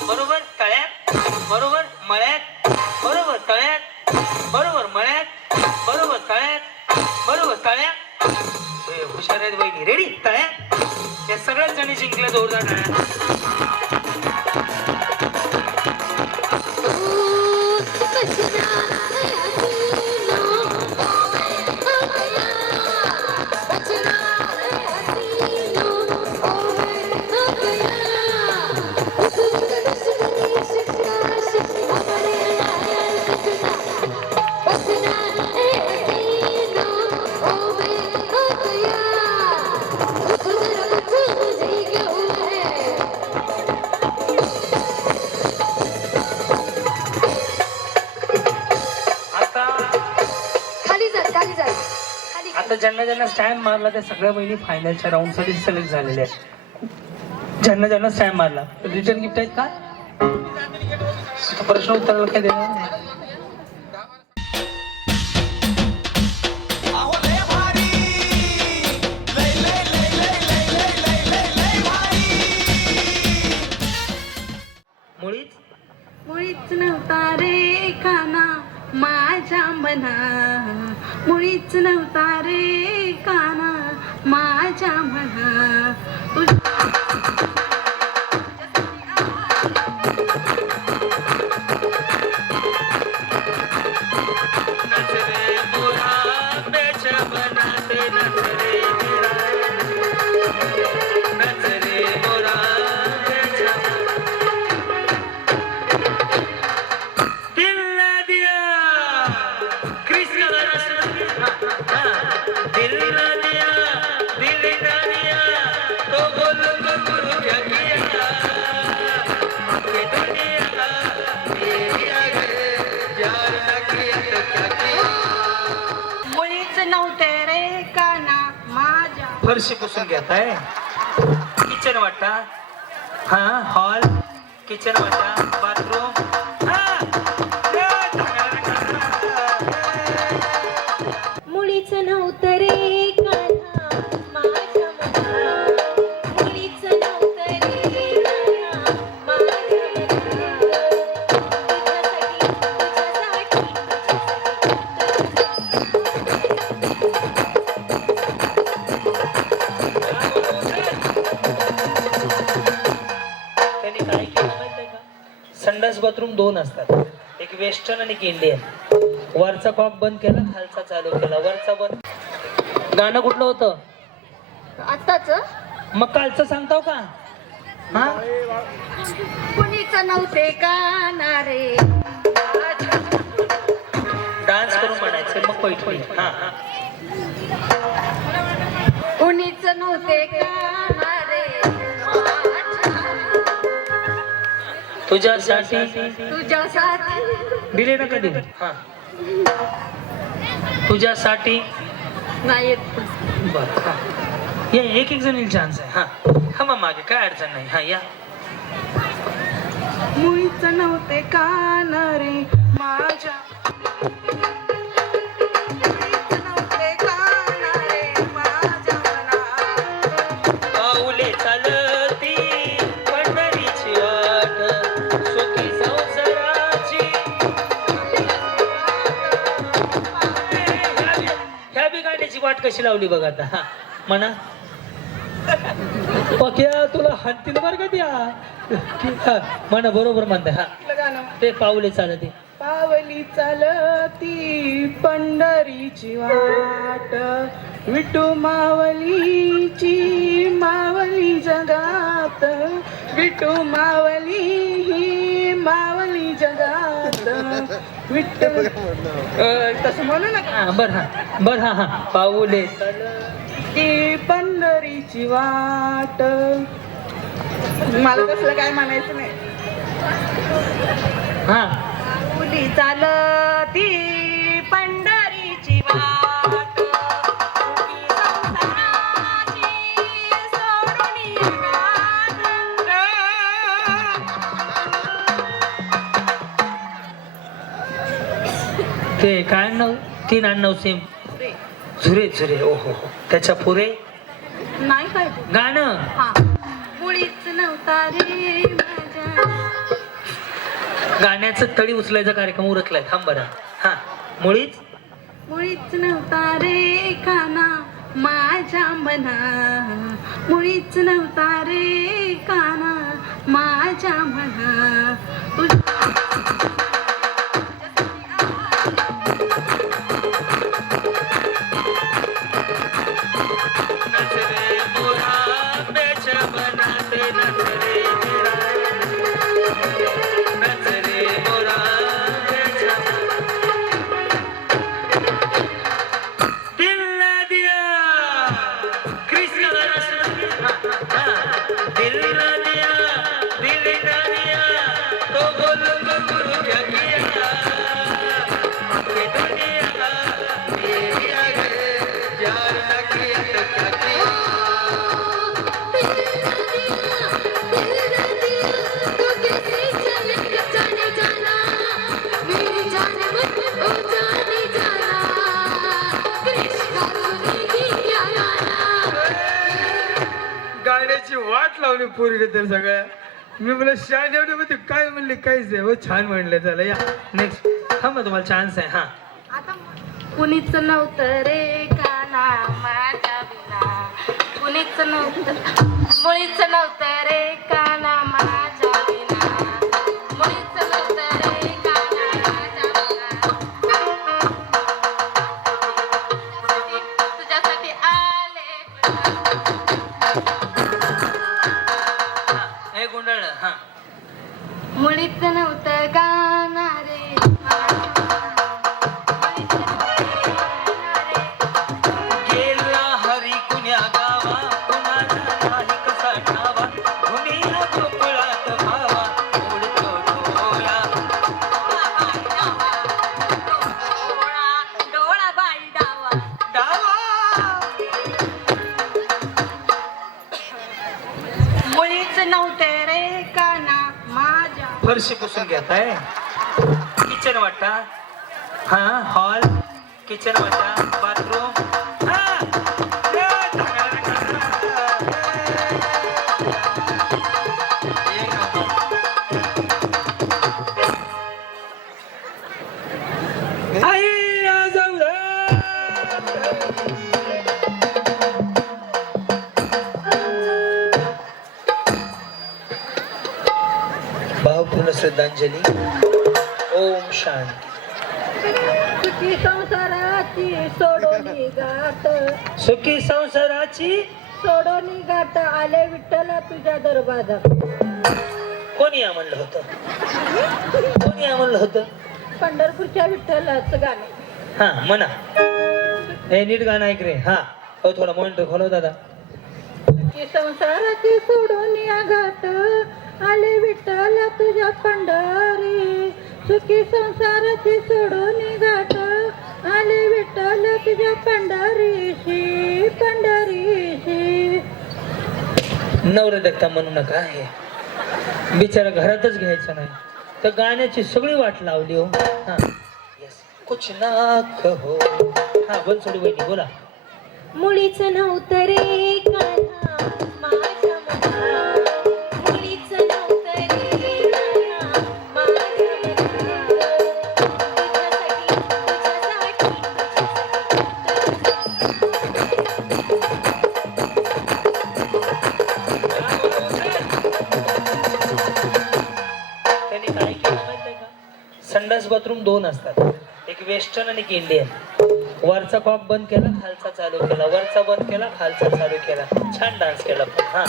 बरोबर तळ्यात बरोबर मळ्यात बरोबर तळ्यात बरोबर मळ्यात बरोबर तळ्यात बरोबर तळ्यात. हुशार आहेत बहिणी. रेडी. तळ्यात. या सगळ्याच जणी जिंकल्या जोरदार तळ्यात. आता ज्यांना ज्यांना स्टॅम्प मारला त्या सगळ्या बहिणी फायनलच्या राऊंड साठी सिलेक्ट झालेल्या आहेत. ज्यांना ज्यांना स्टॅम्प मारला रिटर्न गिफ्ट आहेत का? प्रश्न उत्तराला काय देणार? अहो लय भारी लय लय लय लय लय लय लय लय लय भारी. मुळीच नव्हता रे काना माझ्या मना. मुळीच नव्हता रे काना माझ्या मना. मुळीच नव्हते रे काना माझ्या. फरशी पुसून घेताय. किचन वाटा हा हॉल किचन वाटा बाथरूम. मुळीच नव्हतं रे कान्हा माझ्या मना. मुळीच नव्हतं रे कान्हा माझ्या मना. त्यांनी काय केलं माहितीये का? संडास बाथरूम 2 असतात. एक वेस्टर्न आणि एक इंडियन. वरचा कॉक बंद केला, खालचा चालू केला. वरचा बंद. गाणं कुठलं होतं? आताच मग कालचं सांगताव का? हा कुणीच नव्हते काना रे. डान्स करून म्हणायचं मग पैठणी. हा कुणीच नव्हते कानारे तुझ्यासाठी तुझ्यासाठी दिले ना कधी हा तुझ्यासाठी नाही येत. बर हा या एक जण चान्स आहे हा मग मागे काय अडचण नाही हा या मुळीच नव्हते कान रे माझ्या मुळीच नव्हते कान रे माझ्या मना. पाऊले चालती पंढरीची वाट सुखी संसाराची ह्या बी गाण्याची वाट कशी लावली बघ आता हा म्हणा पक्या तुला हाणतील बरं का त्या म्हणा बरोबर म्हणताय हा गाणं ते पाऊले चालते पावली चालती पंढरीची वाट विठू मावलीची मावली जगात विठू मावली ही मावली जगात विठ्ठल तसं म्हणू नका बर हा पाऊले ती पंढरीची वाट मला तसलं काय म्हणायचं नाही हा मुली चालती पंढरीची वाट उभी संसाराची सोडून गाठ. ते काय नाव 3 सेम झुरे झुरे ओ हो त्याच्या पुरे नाही काय गाणं हा मुळीच नव्हता रे माझ्या गाण्याचं तळी उचलायचा कार्यक्रम उरकलाय थांब बरं हा मुळीच मुळीच नव्हता रे काना माझ्या मना मुळीच नव्हता रे काना माझ्या मना गाण्याची वाट लावली पोरीने तर सगळ्या मी मला शान एवढे मध्ये काय म्हणले काहीच आहे हो छान म्हणलं चला या नेक्स्ट थांबा तुम्हाला चान्स आहे हा कुणीच नव्हतं रे काना माझ्या बिना कुणीच नव्हतं मुळीच नव्हतं रे काना माझ्या बिना मुळीच नव्हतं रे काना माझ्या बिना तुझ्यासाठी आले हे गुंडाळ हा मुळीच नव्हतं गाना रे गेला हरी कुण्या गावा कुणाला नाही कसा ठावा भूमीला गोकुळात भावा उडतो डोळा डोळा बाई डावा डावा मुळीच नव्हते रे काना माझ्या फरशी पुसून घेताय किचन वाटा हा हॉल किचन वाटा बाथरूम भावपूर्ण श्रद्धांजली ओम शांती सुखी संसाराची सोडून गाठ सुखी संसाराची सोडून गाठ आले विठ्ठल तुझ्या दरबारात कोणी या म्हणलं होतं कोणी या म्हणलं होतं पंढरपूरच्या विठ्ठलाचं गाणे हा म्हणा हे नीट गाणं ऐक रे. हा हो थोडा मॉनिटर खोलव दादा. की संसाराची सोडून या घाट आले विठ्ठल तुझ्या पंढरी. सुखी संसाराची सोडून घाट आले विठ्ठल तुझ्या पंढरीशी पंढरीशी. नवरा देखता म्हणू नका. हे बिचारा घरातच घ्यायचं नाही तर गाण्याची सगळी वाट लावली हो. हा येस कुछ ना कहो. हा बोल सोडी वहिनी बोला. मुळीच नव्हतं रे कान्हा माझ्या मनात. मुळीच नव्हतं रे कान्हा माझ्या मनात. त्यांनी काय केलं माहितीये का? संडास बाथरूम 2 असतात. एक वेस्टर्न आणि एक इंडियन. वरचा कॉक बंद केला खालचा चालू केला. वरचा बंद केला खालचा चालू केला. छान डान्स केला पण. हा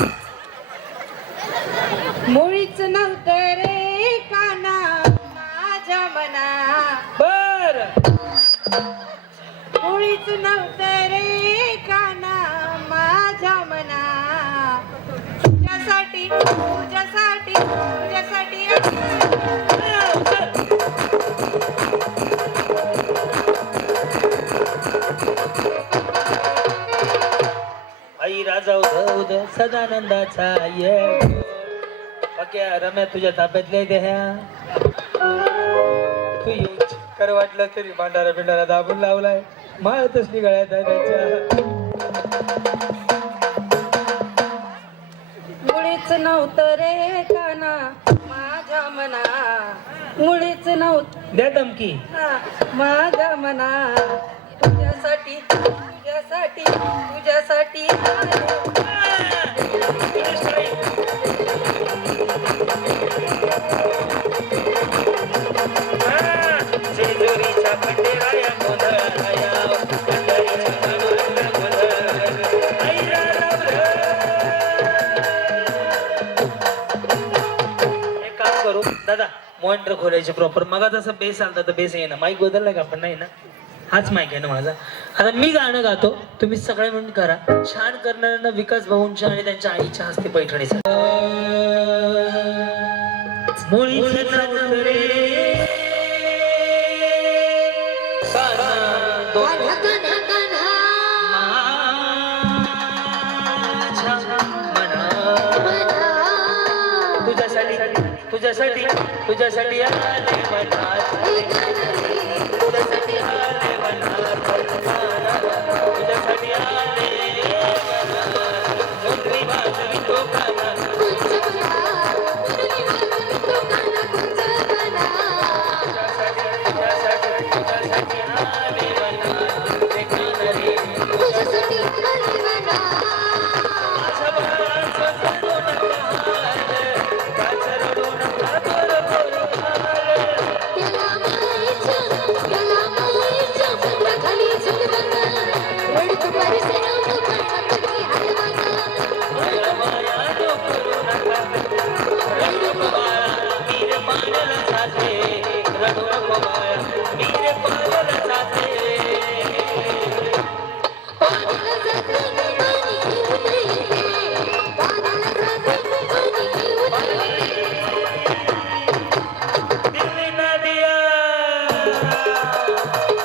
मुळीच नव्हतं रे कान्हा माझ्या मनात. बर मुळीच नव्हतं रे कान्हा माझ्या मनात. तुझ्यासाठी तुझ्यासाठी तुझ्यासाठी आई राजा उद सदानंदाचा ये. ओके रम्या तुझ्या ताब्यातले ते ह्या तू येऊ कर वाटलं तरी भांडारा बिंडारा दाबून लावलाय. माळतच निघाल्यात आहे त्याच्या. मुळीच नव्हतं रे कान्हा माझ्या मनात. मुळीच नव्हतं द्या धमकी. माझ्या मनात. तुझ्यासाठी तुझ्यासाठी तुझ्यासाठी जेजुरीच्या खंडेराया गोंधळाया एक काम करू दादा मॉनिटर खोलायचे प्रॉपर. मग जसं बेस आलता तर बेस आहे ना. माईक बदलला का आपण नाही ना. हाच माईक आहे ना माझा. आता मी गाणं गातो तुम्ही सगळे म्हणून करा. छान करणाऱ्यांना विकास भाऊंच्या आणि त्यांच्या आईच्या हस्ते पैठणीचा. मुळीच नव्हतं रे तुझ्यासाठी तुझ्यासाठी आले मनात. तुझ्यासाठी आले मनात. तुझ्यासाठी आले मुरली वाजवी तो गाणं. तुझ्यासाठी आले मनात. ते गाणं रे तुझ्यासाठी आले मनात. माझ्या बाळाचं रडून हाल त्याचं रडून कातर करू हाल. माया माया नो करू नका. रडू नको बाळा मीरे पाण्याला जाते. रडू नको बाळा मीरे पाण्याला जाते. दिल्ली ना दिया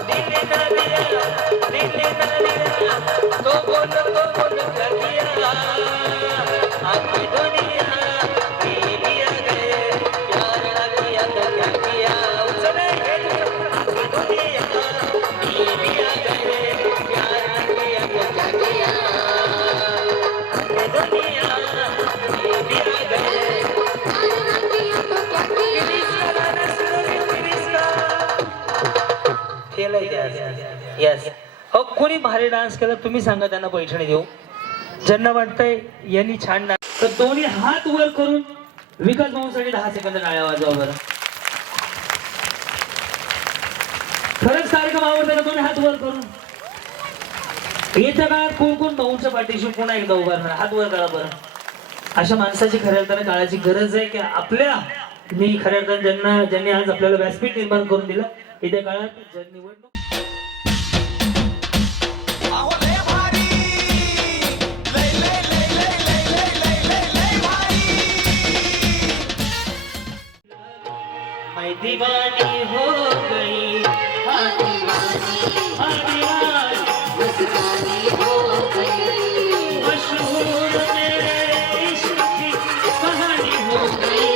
दिल्ली ना दिया दिल्ली ना दिया तो बोल क्या किया. आखी दुनिया ये लिया गए प्यार ना किया तो क्या किया. उछले आखी दुनिया ये लिया गए प्यार ना किया तो क्या किया. आखी दुनिया ये लिया गए. येस हो कोणी भारी डान्स केला तुम्ही सांगा त्यांना पैठणी देऊ. ज्यांना वाटतंय यांनी छान डान्स तर दोन्ही हात वर करून विकास भाऊंसाठी 10 सेकंद टाळ्या वाजवा बरं. खरंच कार्यक्रम आवडतो ना. दोन्ही हात वर करून. येत्या काळात कोण कोण भाऊंच्या पाठीशी पुन्हा एकदा उभारणार हात वर करा बरं. अशा माणसाची खऱ्या अर्थाने काळाची गरज आहे की आपल्या मी खऱ्या अर्थाने ज्यांनी आज आपल्याला व्यासपीठ निर्माण करून दिलं. येत्या काळात निवडणूक मैं दीवानी हो गई हाँ दीवानी मस्तानी हो गई मशहूर मेरे इश्क की कहानी हो गई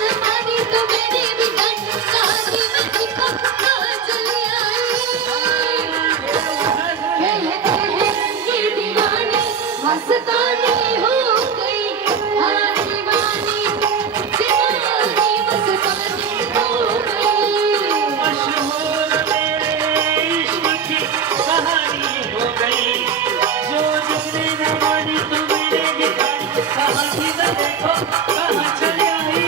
न मानी तो मेरी भी कहानी में देखो कहाँ चली आई कहते हैं ये दीवानी मस्तानी हो गई हाँ दीवानी मस्तानी हो गई मशहूर मेरे इश्क की कहानी हो गई जो जिसने न मानी तो मेरे दीवानी कहानी न देखो कहाँ चली आई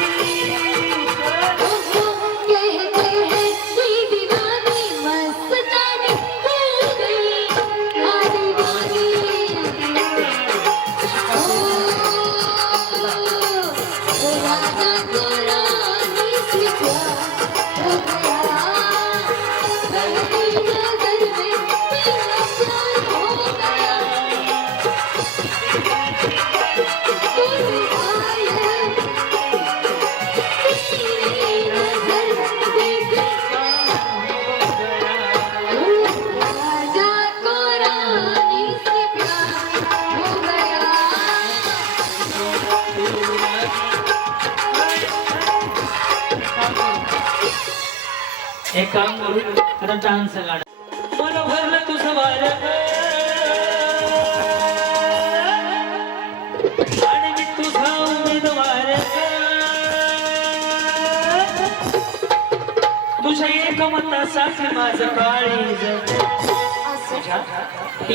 कहते हैं ये दीवानी मस्तानी हो गई हाँ दीवानी ओ राजा को रानी से प्यार हो गया पहली नजर में मेरा प्यार हो गया कोई आए तेरी नजर देखे राजा को रानी से प्यार हो गया एक काम करू आता डान्स गाणं मला भरलं तुझं वार आणि मी तुझा उमेदवार तुझ्या एक मतासाठी माझं काळीज तुझ्या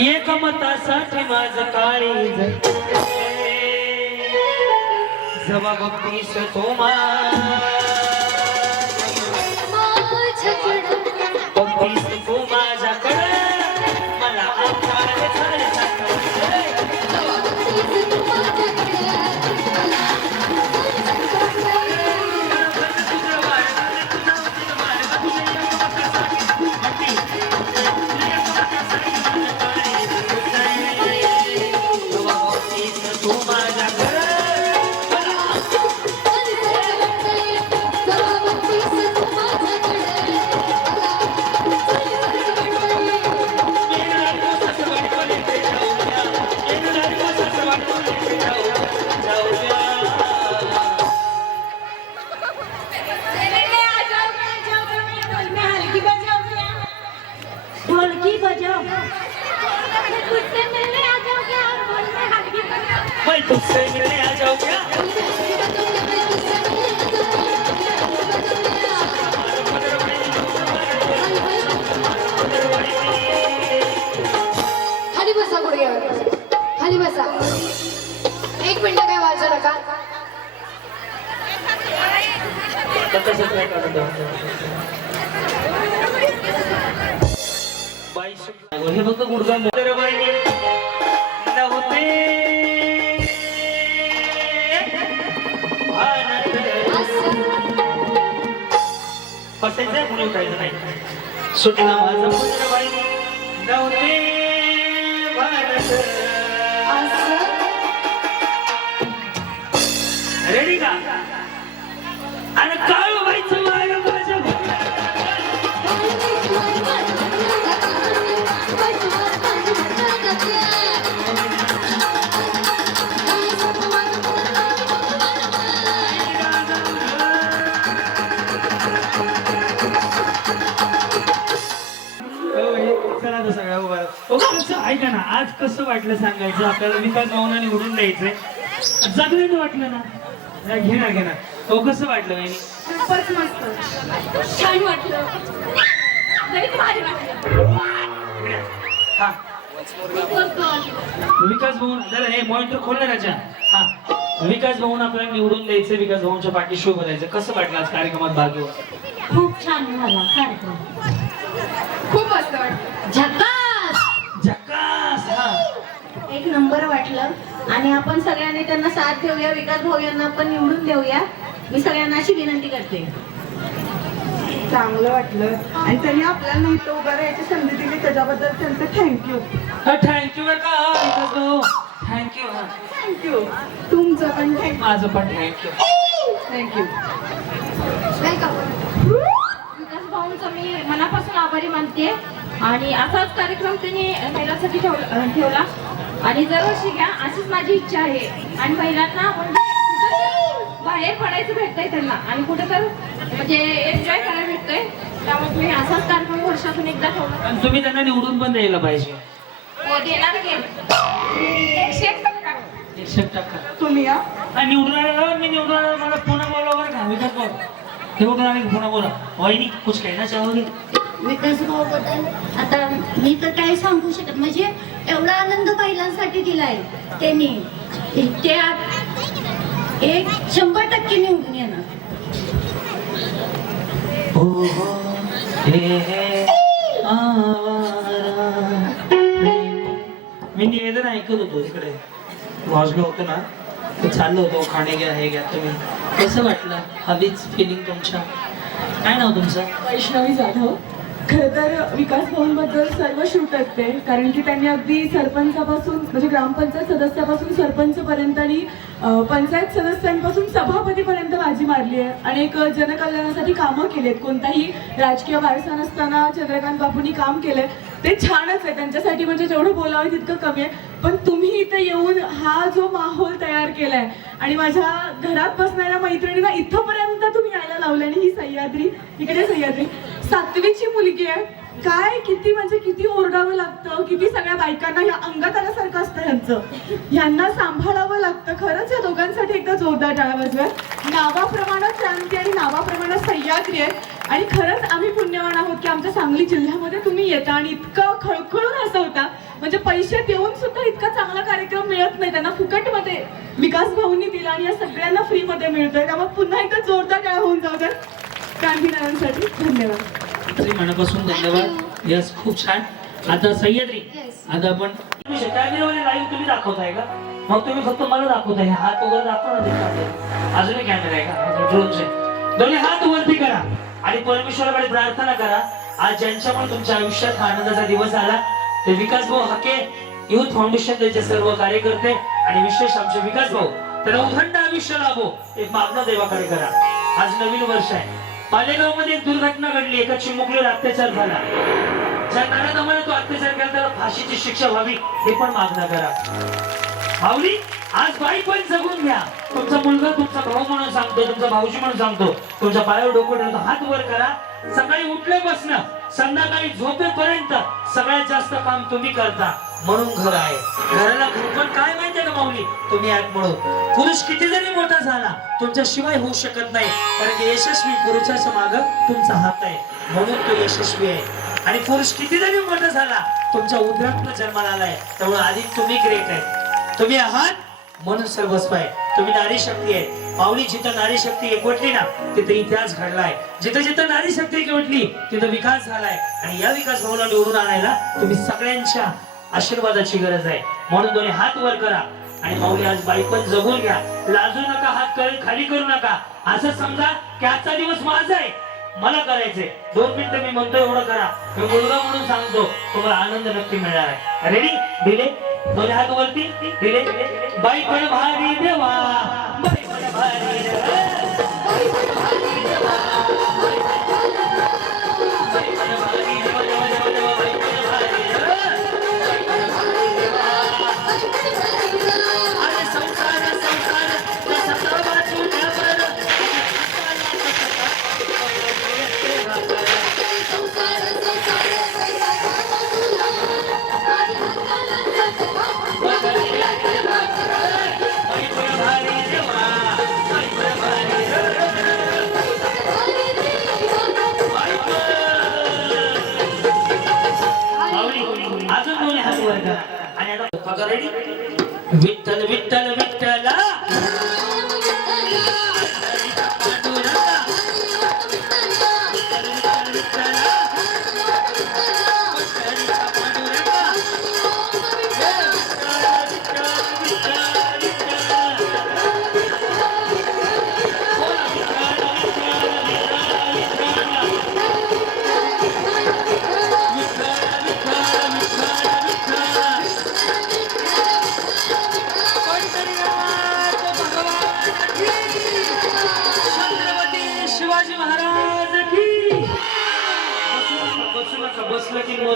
एक मतासाठी माझं काळीज जवा बघतीस तो बघतीस तू माझ्याकडे मला आभार तू माझ्याकडे ढोलकी बजाव तुझसे मिलने आ जाओ क्या बोल में हल्की मैं तुझसे मिलने आ जाऊं क्या खाली बसा गुडघ्यावर खाली बसा एक मिनिट काय वाजू नका हे फक्त गुडघा मोठे बाई नव्हते फसायचंय म्हणून उठायचं नाही सुटला माझं पुत्र बाई नव्हते भारत रेडी का आणि काळ व्हायचं माझ्या सगळ्या कसं ऐका ना आज कसं वाटलं सांगायचं आपल्याला विकास भावना निवडून द्यायचंय जगलेलं वाटलं ना घेणार हो कसं वाटलं वहिनी खूपच मस्त छान वाटलं लई भारी वाटलं हा विकास भवन जरा हे मॉनिटर खोललं राजा हा विकास भवन आपल्याला निवडून द्यायचं विकास भवनच्या पाठीशी उभं राहायचं कसं वाटलं आज कार्यक्रमात भाग घेऊन खूप छान झाला कार्यक्रम खूप मस्त वाटलं झकास हा एक नंबर वाटलं आणि आपण सगळ्यांनी त्यांना साथ देऊया विकास भाऊ यांना आपण निवडून देऊया मी सगळ्यांना अशी विनंती करते चांगलं वाटलं आणि त्यांनी आपल्याला इथं उभं राहायची संधी दिली त्याच्याबद्दल त्यांचं थँक्यू थँक्यू बरं का विकास भाऊ थँक्यू हा थँक्यू तुमचं पण थँक्यू माझं पण थँक्यू थँक्यू वेलकम. विकास भाऊंचा मी मनापासून आभारी मानते आणि असाच कार्यक्रम त्यांनी महिलांसाठी ठेवला आणि दरवर्षी घ्या अशीच माझी इच्छा आहे. आणि महिलांना म्हणजे कुठं बाहेर पडायचं भेटतंय त्यांना आणि कुठं तर म्हणजे एन्जॉय करायला भेटतंय. त्यामुळे मी असाच कार्यक्रम वर्षातून एकदा ठेवला. आणि तुम्ही त्यांना निवडून पण द्यायला पाहिजे. हो देणार की 100%. 100%. तुम्ही या. आणि निवडून आल्यावर मी निवडून आल्यावर मला पुन्हा बोलावर का विकास भाऊ निवडून आले पुन्हा बोला वहिनी कुछ कहना चाहोगे? विकास भाऊबद्दल आता मी तर काही सांगू शकत म्हणजे एवढा आनंद महिलांसाठी दिलाय त्यांनी ते 100% निवडून येणार. हो हो हे आवारा. मी निवेदन ऐकत होतो इकडे वाजलो होतो ना ते चाललं होतं खाणे घ्या हे घ्या तुम्ही कसं वाटलं हवीच फिलिंग तुमच्या काय नाव तुमचं? वैष्णवी जाधव. खरं तर विकास भाऊंबद्दल सर्व शूट असते कारण की त्यांनी अगदी सरपंचापासून म्हणजे ग्रामपंचायत सदस्यापासून सरपंचपर्यंत आणि पंचायत सदस्यांपासून सभापतीपर्यंत बाजी मारली आहे. अनेक जनकल्याणासाठी कामं केली आहेत. कोणताही राजकीय वारसा नसताना चंद्रकांत बापूंनी काम केलंय ते छानच आहे. त्यांच्यासाठी म्हणजे जेवढं बोलावं तितकं कमी आहे. पण तुम्ही इथे येऊन हा जो माहोल तयार केलाय आणि माझ्या घरात बसणाऱ्या मैत्रिणींना इथंपर्यंत तुम्ही यायला लावलं आणि ही सह्याद्री इकडे सह्याद्री 7वीची मुलगी आहे. काय किती म्हणजे किती ओरडावं लागतं किती सगळ्या बायकांना ह्या अंगात आल्यासारखं असतं ह्यांना सांभाळावं लागतं. खरंच या दोघांसाठी एकदा जोरदार टाळ्या वाजवा. नावाप्रमाणे क्रांती आणि नावाप्रमाणे सह्याद्री आहे आणि खरंच आम्ही पुण्यवान आहोत की आमच्या सांगली जिल्ह्यामध्ये तुम्ही येता आणि इतकं खळखळून हसवता. म्हणजे पैसे देऊन सुद्धा इतका चांगला कार्यक्रम मिळत नाही. त्यांना फुकटमध्ये विकास भाऊंनी दिला आणि या सगळ्यांना फ्रीमध्ये मिळतोय. त्यामुळे पुन्हा एकदा जोरदार टाळ्या होऊन जाऊ द्या क्रांतीनारांसाठी. धन्यवाद. मनापासून धन्यवाद. यस खूप छान. आता सह्याद्री आता आपण कॅमेरामध्ये लाईव्ह तुम्ही दाखवताय का? मग तुम्ही फक्त मला दाखवताय हात वगैरे दाखवा ना. अजूनही कॅमेरा आहे का ड्रोनचे? दोन्ही हात वरती करा आणि परमेश्वराकडे प्रार्थना करा. आज ज्यांच्यामुळे तुमच्या आयुष्यात हा आनंदाचा दिवस आला ते विकास भाऊ हाके युथ फाउंडेशन त्यांचे सर्व कार्यकर्ते आणि विशेष आमचे विकास भाऊ त्यांना उदंड आयुष्य लाभो एक मागणं देवाकडे करा. आज नवीन वर्ष आहे. मालेगाव मध्ये एक दुर्घटना घडली. एका चिमुकलीवर अत्याचार झाला. ज्या नराधमाने तो अत्याचार केला त्याला फाशीची शिक्षा व्हावी हे पण मागणं करा. माऊली आज बाई पण जगून घ्या. तुमचा मुलगा तुमचा भाऊ म्हणून सांगतो तुमचा भाऊजी म्हणून सांगतो तुमच्या पायावर डोकं ठेवतो हात वर करा. सकाळी उठल्यापासून संध्याकाळी झोपेपर्यंत सगळ्यात जास्त काम तुम्ही करता म्हणून घर आहे. घराला पण काय माहितीये का माऊली तुम्ही आहात म्हणून. पुरुष किती जरी मोठा झाला तुमच्याशिवाय होऊ शकत नाही कारण की यशस्वी पुरुषाच्या माग तुमचा हात आहे म्हणून तो यशस्वी आहे. आणि पुरुष किती जरी मोठा झाला तुमच्या उदरातनं जन्माला आलाय त्यामुळे आधी तुम्ही ग्रेट आहे. तुम्ही आहात म्हणून सर्वस्व आहे. तुम्ही नारी शक्ती आहे. माऊली जिथं नारी शक्ती एकवटली ना तिथे इतिहास घडलाय. जिथं जिथं नारी शक्ती एकवटली तिथं विकास झालाय आणि या विकास भाऊला निवडून आणायला तुम्ही सगळ्यांच्या आशीर्वादाची गरज आहे. म्हणून दोन्ही हात वर करा आणि माऊली आज बाई पण जगून घ्या. लाजू नका. हात खाली करू नका. असं समजा की आजचा दिवस माझा आहे मला करायचंय. 2 मिनिटं मी म्हणतो एवढं करा. मी मुलगा म्हणून सांगतो तुम्हाला आनंद नक्की मिळणार आहे. रेडी दिले दोन्ही हात वरती दिले. बाई पण भारी देवा बाई पण भारी देवा बाई पण भारी देवा बाई पण भारी देवा बाई पण भारी देवा बाई पण भारी देवा बाई पण भारी देवा. अरे संसार संसार कसा वाचू द्या बरं. बाई पण भारी देवा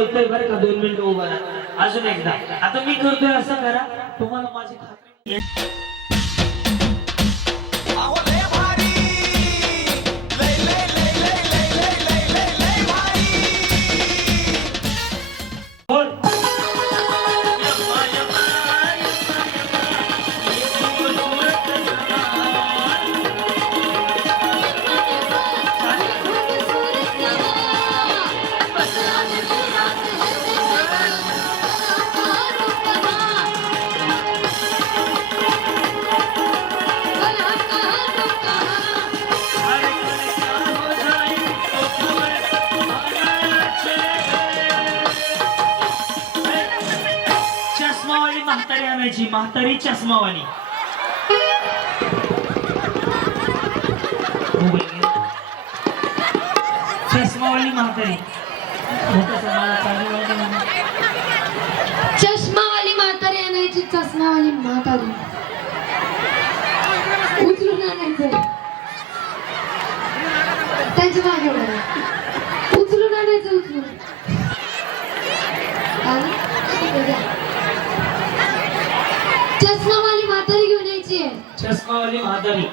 होतंय बरं का 2 मिनिटं उभा राहा अजून एकदा आता मी करतोय असं करा तुम्हाला माझी खात्री अहो लय भारी लय लय लय लय लय लय लय लय लय भारी बोल चष्मावाली म्हातारी आणायची म्हातारी चष्मावाली चष्मावाली म्हातारी चष्मावाली म्हातारी आणायची चष्मावाली म्हातारी उचलून आणायचं त्यांच्या मागे वळा. उचलून आणायचं उचलून आलं? ठीक आहे, द्या. चष्मावाली म्हातारी घेऊन यायची आहे चष्मावाली म्हातारी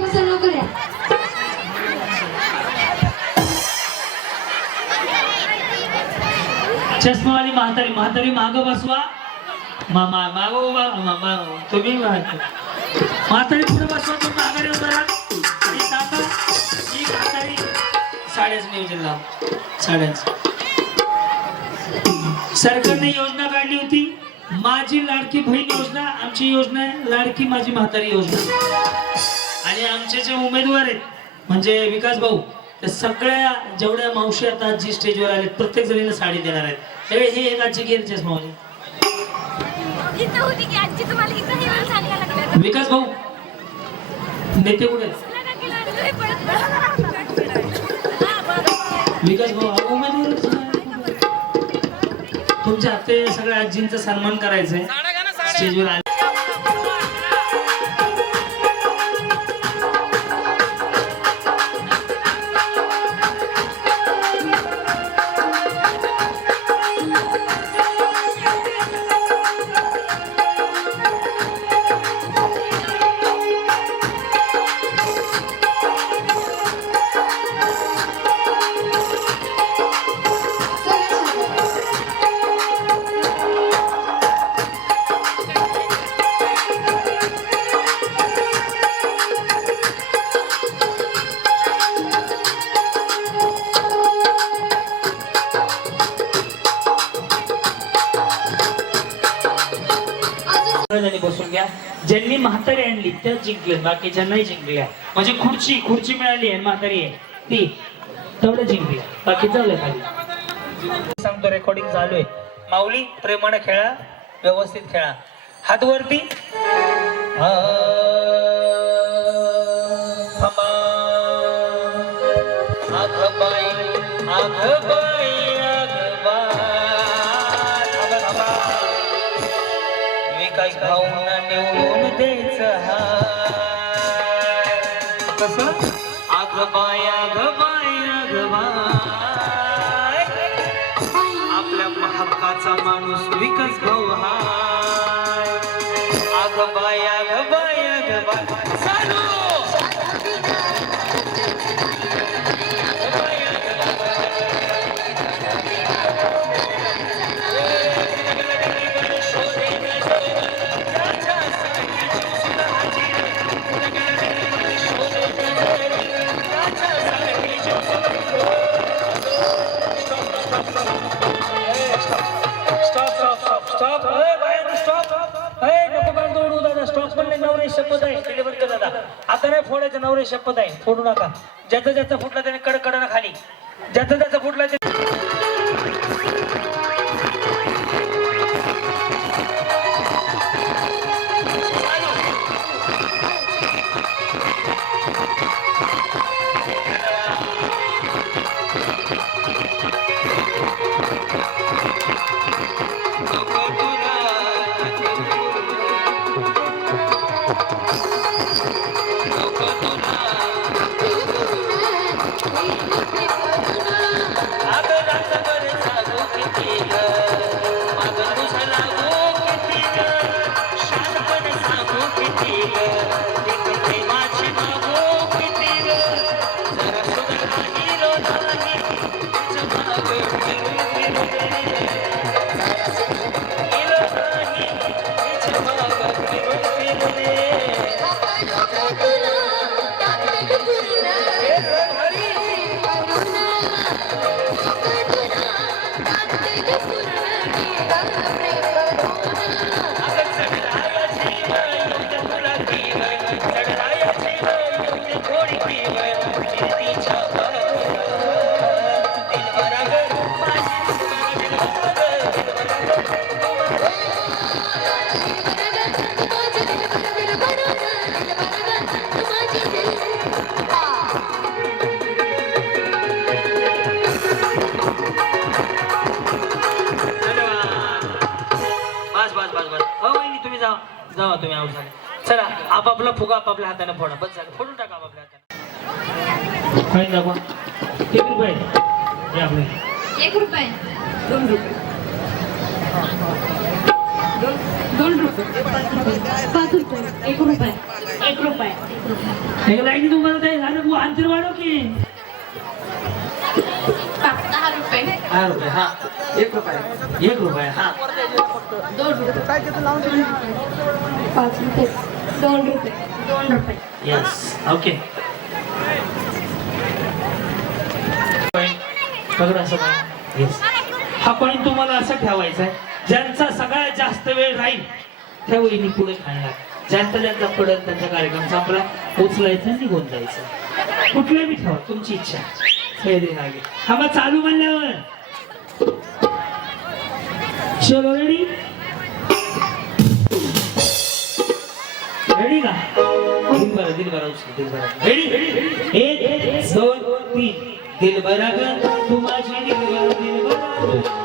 बसा लवकर या चष्मावाली म्हातारी म्हातारी माग बसवा माग उभा तुम्ही म्हातारी पुढे बसवा तुम्ही माघारी उभा राहा आणि सांगा ही म्हातारी साड्याचं नियोजन लाव साड्याचं सरकारने योजना काढली होती माझी लाडकी बहीण योजना आमची योजना आहे लाडकी माझी म्हातारी योजना आणि आमचे जे उमेदवार आहेत म्हणजे विकास भाऊ त्या सगळ्या जेवढ्या मावशी आता जी स्टेजवर आले प्रत्येक जणीला साडी देणार आहेत त्यावेळी हे एक आजची गेअर चष्मा होती विकास भाऊ नेते कुठे विकास भाऊ हा उमेदवार तुमच्या हप्ते सगळ्या आजींचा सन्मान करायचंय स्टेजवर आले बसून घ्या ज्यांनी म्हातारी आणली त्या जिंकले बाकीच्या नाही जिंकल्या म्हणजे खुर्ची मिळाली आहे म्हातारी आहे ती तेवढं जिंकली बाकी चालू खाली सांगतो रेकॉर्डिंग चालू आहे माऊली प्रेमाने खेळा व्यवस्थित खेळा हात वरती विकास भाऊंना निवडून द्यायचं कसं आग बाय आपल्या हक्काचा माणूस विकास भाऊ हाय आग बाय चालू आता नाही फोडायचं नवरे शपथ आहे फोडू नका ज्याचा फुटला त्याने कडकडा खाली ज्याचा फुटला बस बस बस बस हो वहिनी तुम्ही जावा जावा तुम्ही आऊट झाले चला आपापला फुगा आपापल्या हाताने फोडा बस झालं फोडून टाका आपापल्या हाताने फाईन दाखवा किती रुपये हे आपले 1 रुपये 2 रुपये 2 रुपये 5 रुपये 1 रुपये 1 रुपये हे लाईनी तुम्हाला ते झालं तू अंतर वाढव की 10 रुपये 10 रुपये हा 1 रुपये 1 रुपये हा 2 रुपये 5 रुपये 2 रुपये 2 रुपये यस ओके पकडा असं येस हा कॉईन तुम्हाला असं ठेवायचा आहे ज्यांचा सगळ्यात जास्त वेळ राहील त्या वहिनी पुढे खाणार ज्यांचा पडत त्यांचा कार्यक्रम संपला उचलायचं निघून जायचं कुठले बी ठेवा तुमची इच्छा हा मग चालू म्हणल्यावर चलो रेडी रेडी का दिल भरा रेडी 1 2 3 दिल भरा ग तू माझी दिल भरा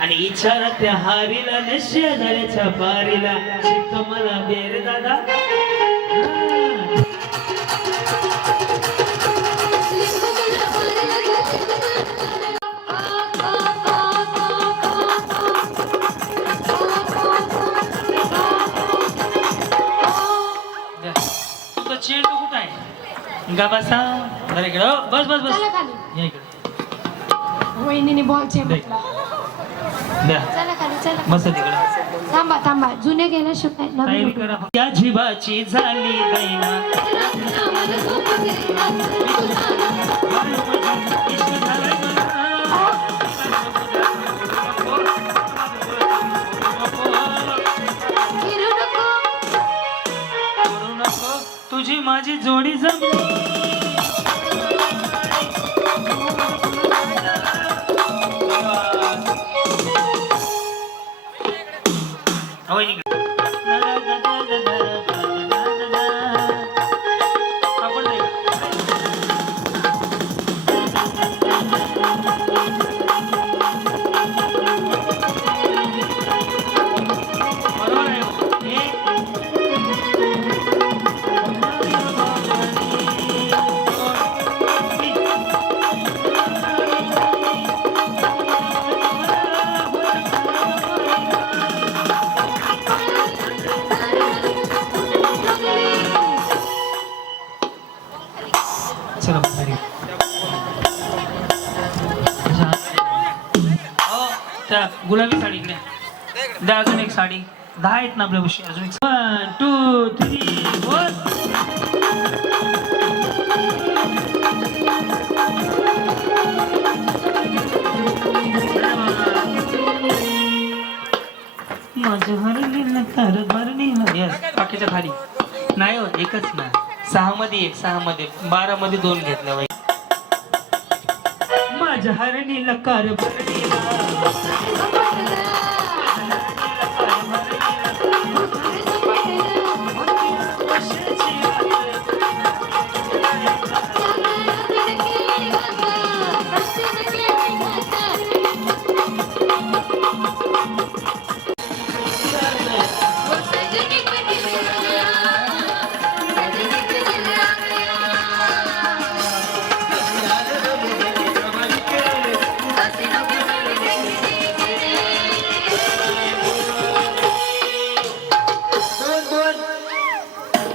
आणि इच्छा त्या हारीला नश्य झाल्याच्या पारीला शिक मला बेर दादा गा बसा बरं इकडे हो, बस बस बस चला खाली या इकडे वहिनीने बॉलचे दे. द्या चला खाली चला मस्त तिकडे थांबा थांबा जुने गेल्याशिवाय तयारी नवीन करा या जीवाची झाली दैना फिरू नको. करू नको तुझी माझी जोडी जमली होय इकडे. आपण नाही का? बरोबर आहे हो. एक. चला भारी. हो, त्या गुलाबी साडी इकडे द्या अजून एक साडी 10 आहेत ना आपल्यापाशी अजून एक 1 2 3 4 माझं हरलेलं तर भरलेलं यस बाकीच्या खाली नाही हो एकच ना 6 मध्ये 1 6 मध्ये 12 मध्ये 2 घेतल्या बाई माझं हरणीला कार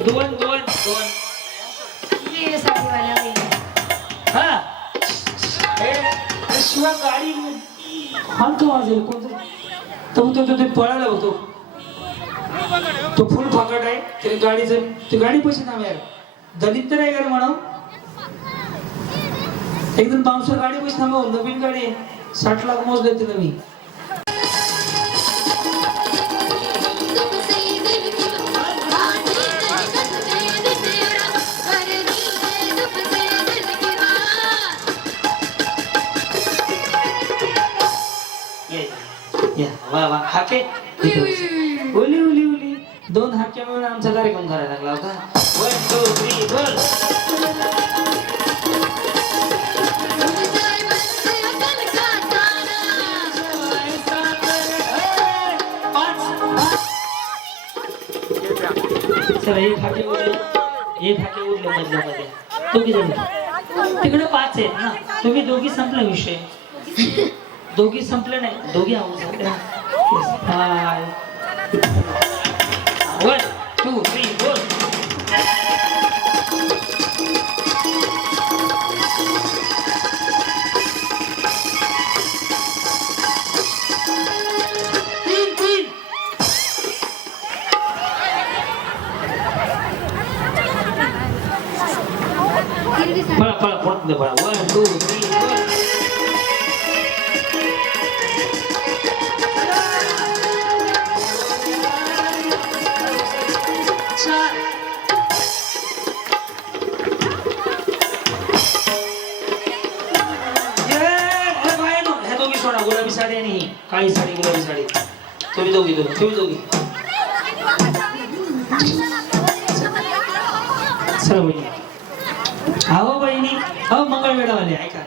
दोन ये साडीवाला वहिनी. हा शिवा गाडी हलतो वाजेल कोणतं तो पळायला होतो तो फुल फाकट आहे ते गाडीचं ते गाडी पैसे नाव आहे दलित तर आहे गाडी म्हणा एकदम बाउन्सर गाडी पैसे थांबव नवीन गाडी आहे 60 लाख मोज देते नवीन या वा वा हाके ओली ओली ओली 2 हाक्या मिळून आमचा कार्यक्रम करायला लागला होता 1 2 3 बोल चला एक हाके उरले मधल्यामध्ये दोघी जण तिकडे 5 आहेत ना तुम्ही दोघी संपला विषय दोघी संपले नाही दोघी आहोत संपल्या 1 2 3 बोल पळा पळा पळत नाही पळा 1 2 3 बोल गुलाबी साडी आणि काळी साडी गुलाबी साडी तुम्ही दोघी चला बहिणी अहो बहिणी अहो मंगळवेढावाले ऐका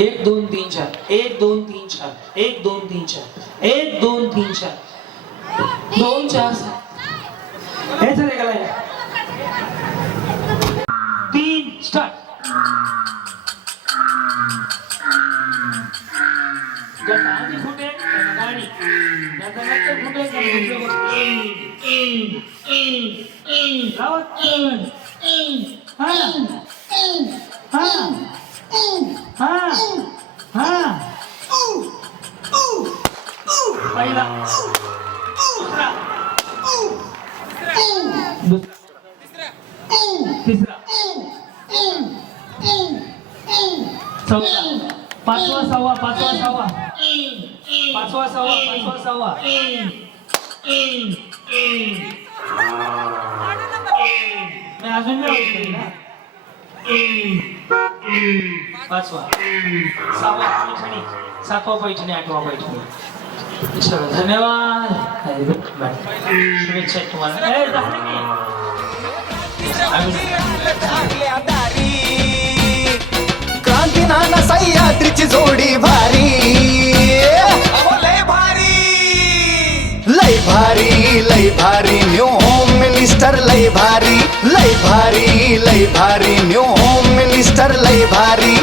एक दोन तीन चार 1 2 3 4 1 2 3 4 1 2 3 4 2 4 हे चले गेला 3 स्टार्ट ज्याचा आधी फुटेल त्याला गाडी ज्याचा नंतर फुटेल त्याला लावत पहिला तिसरा चौथा पाचवा सहावा मी अजून नाही ना पाचवा सहावा पैठणी सातवा पैठणी आठवा पैठणी चलो धन्यवाद शुभेच्छा तुम्हाला लागल्या दारी क्रांती नाना सह्याद्रीची जोडी भारी अहो लय भारी लय भारी न्यू होम मिनिस्टर लय भारी न्यू होम मिनिस्टर लय भारी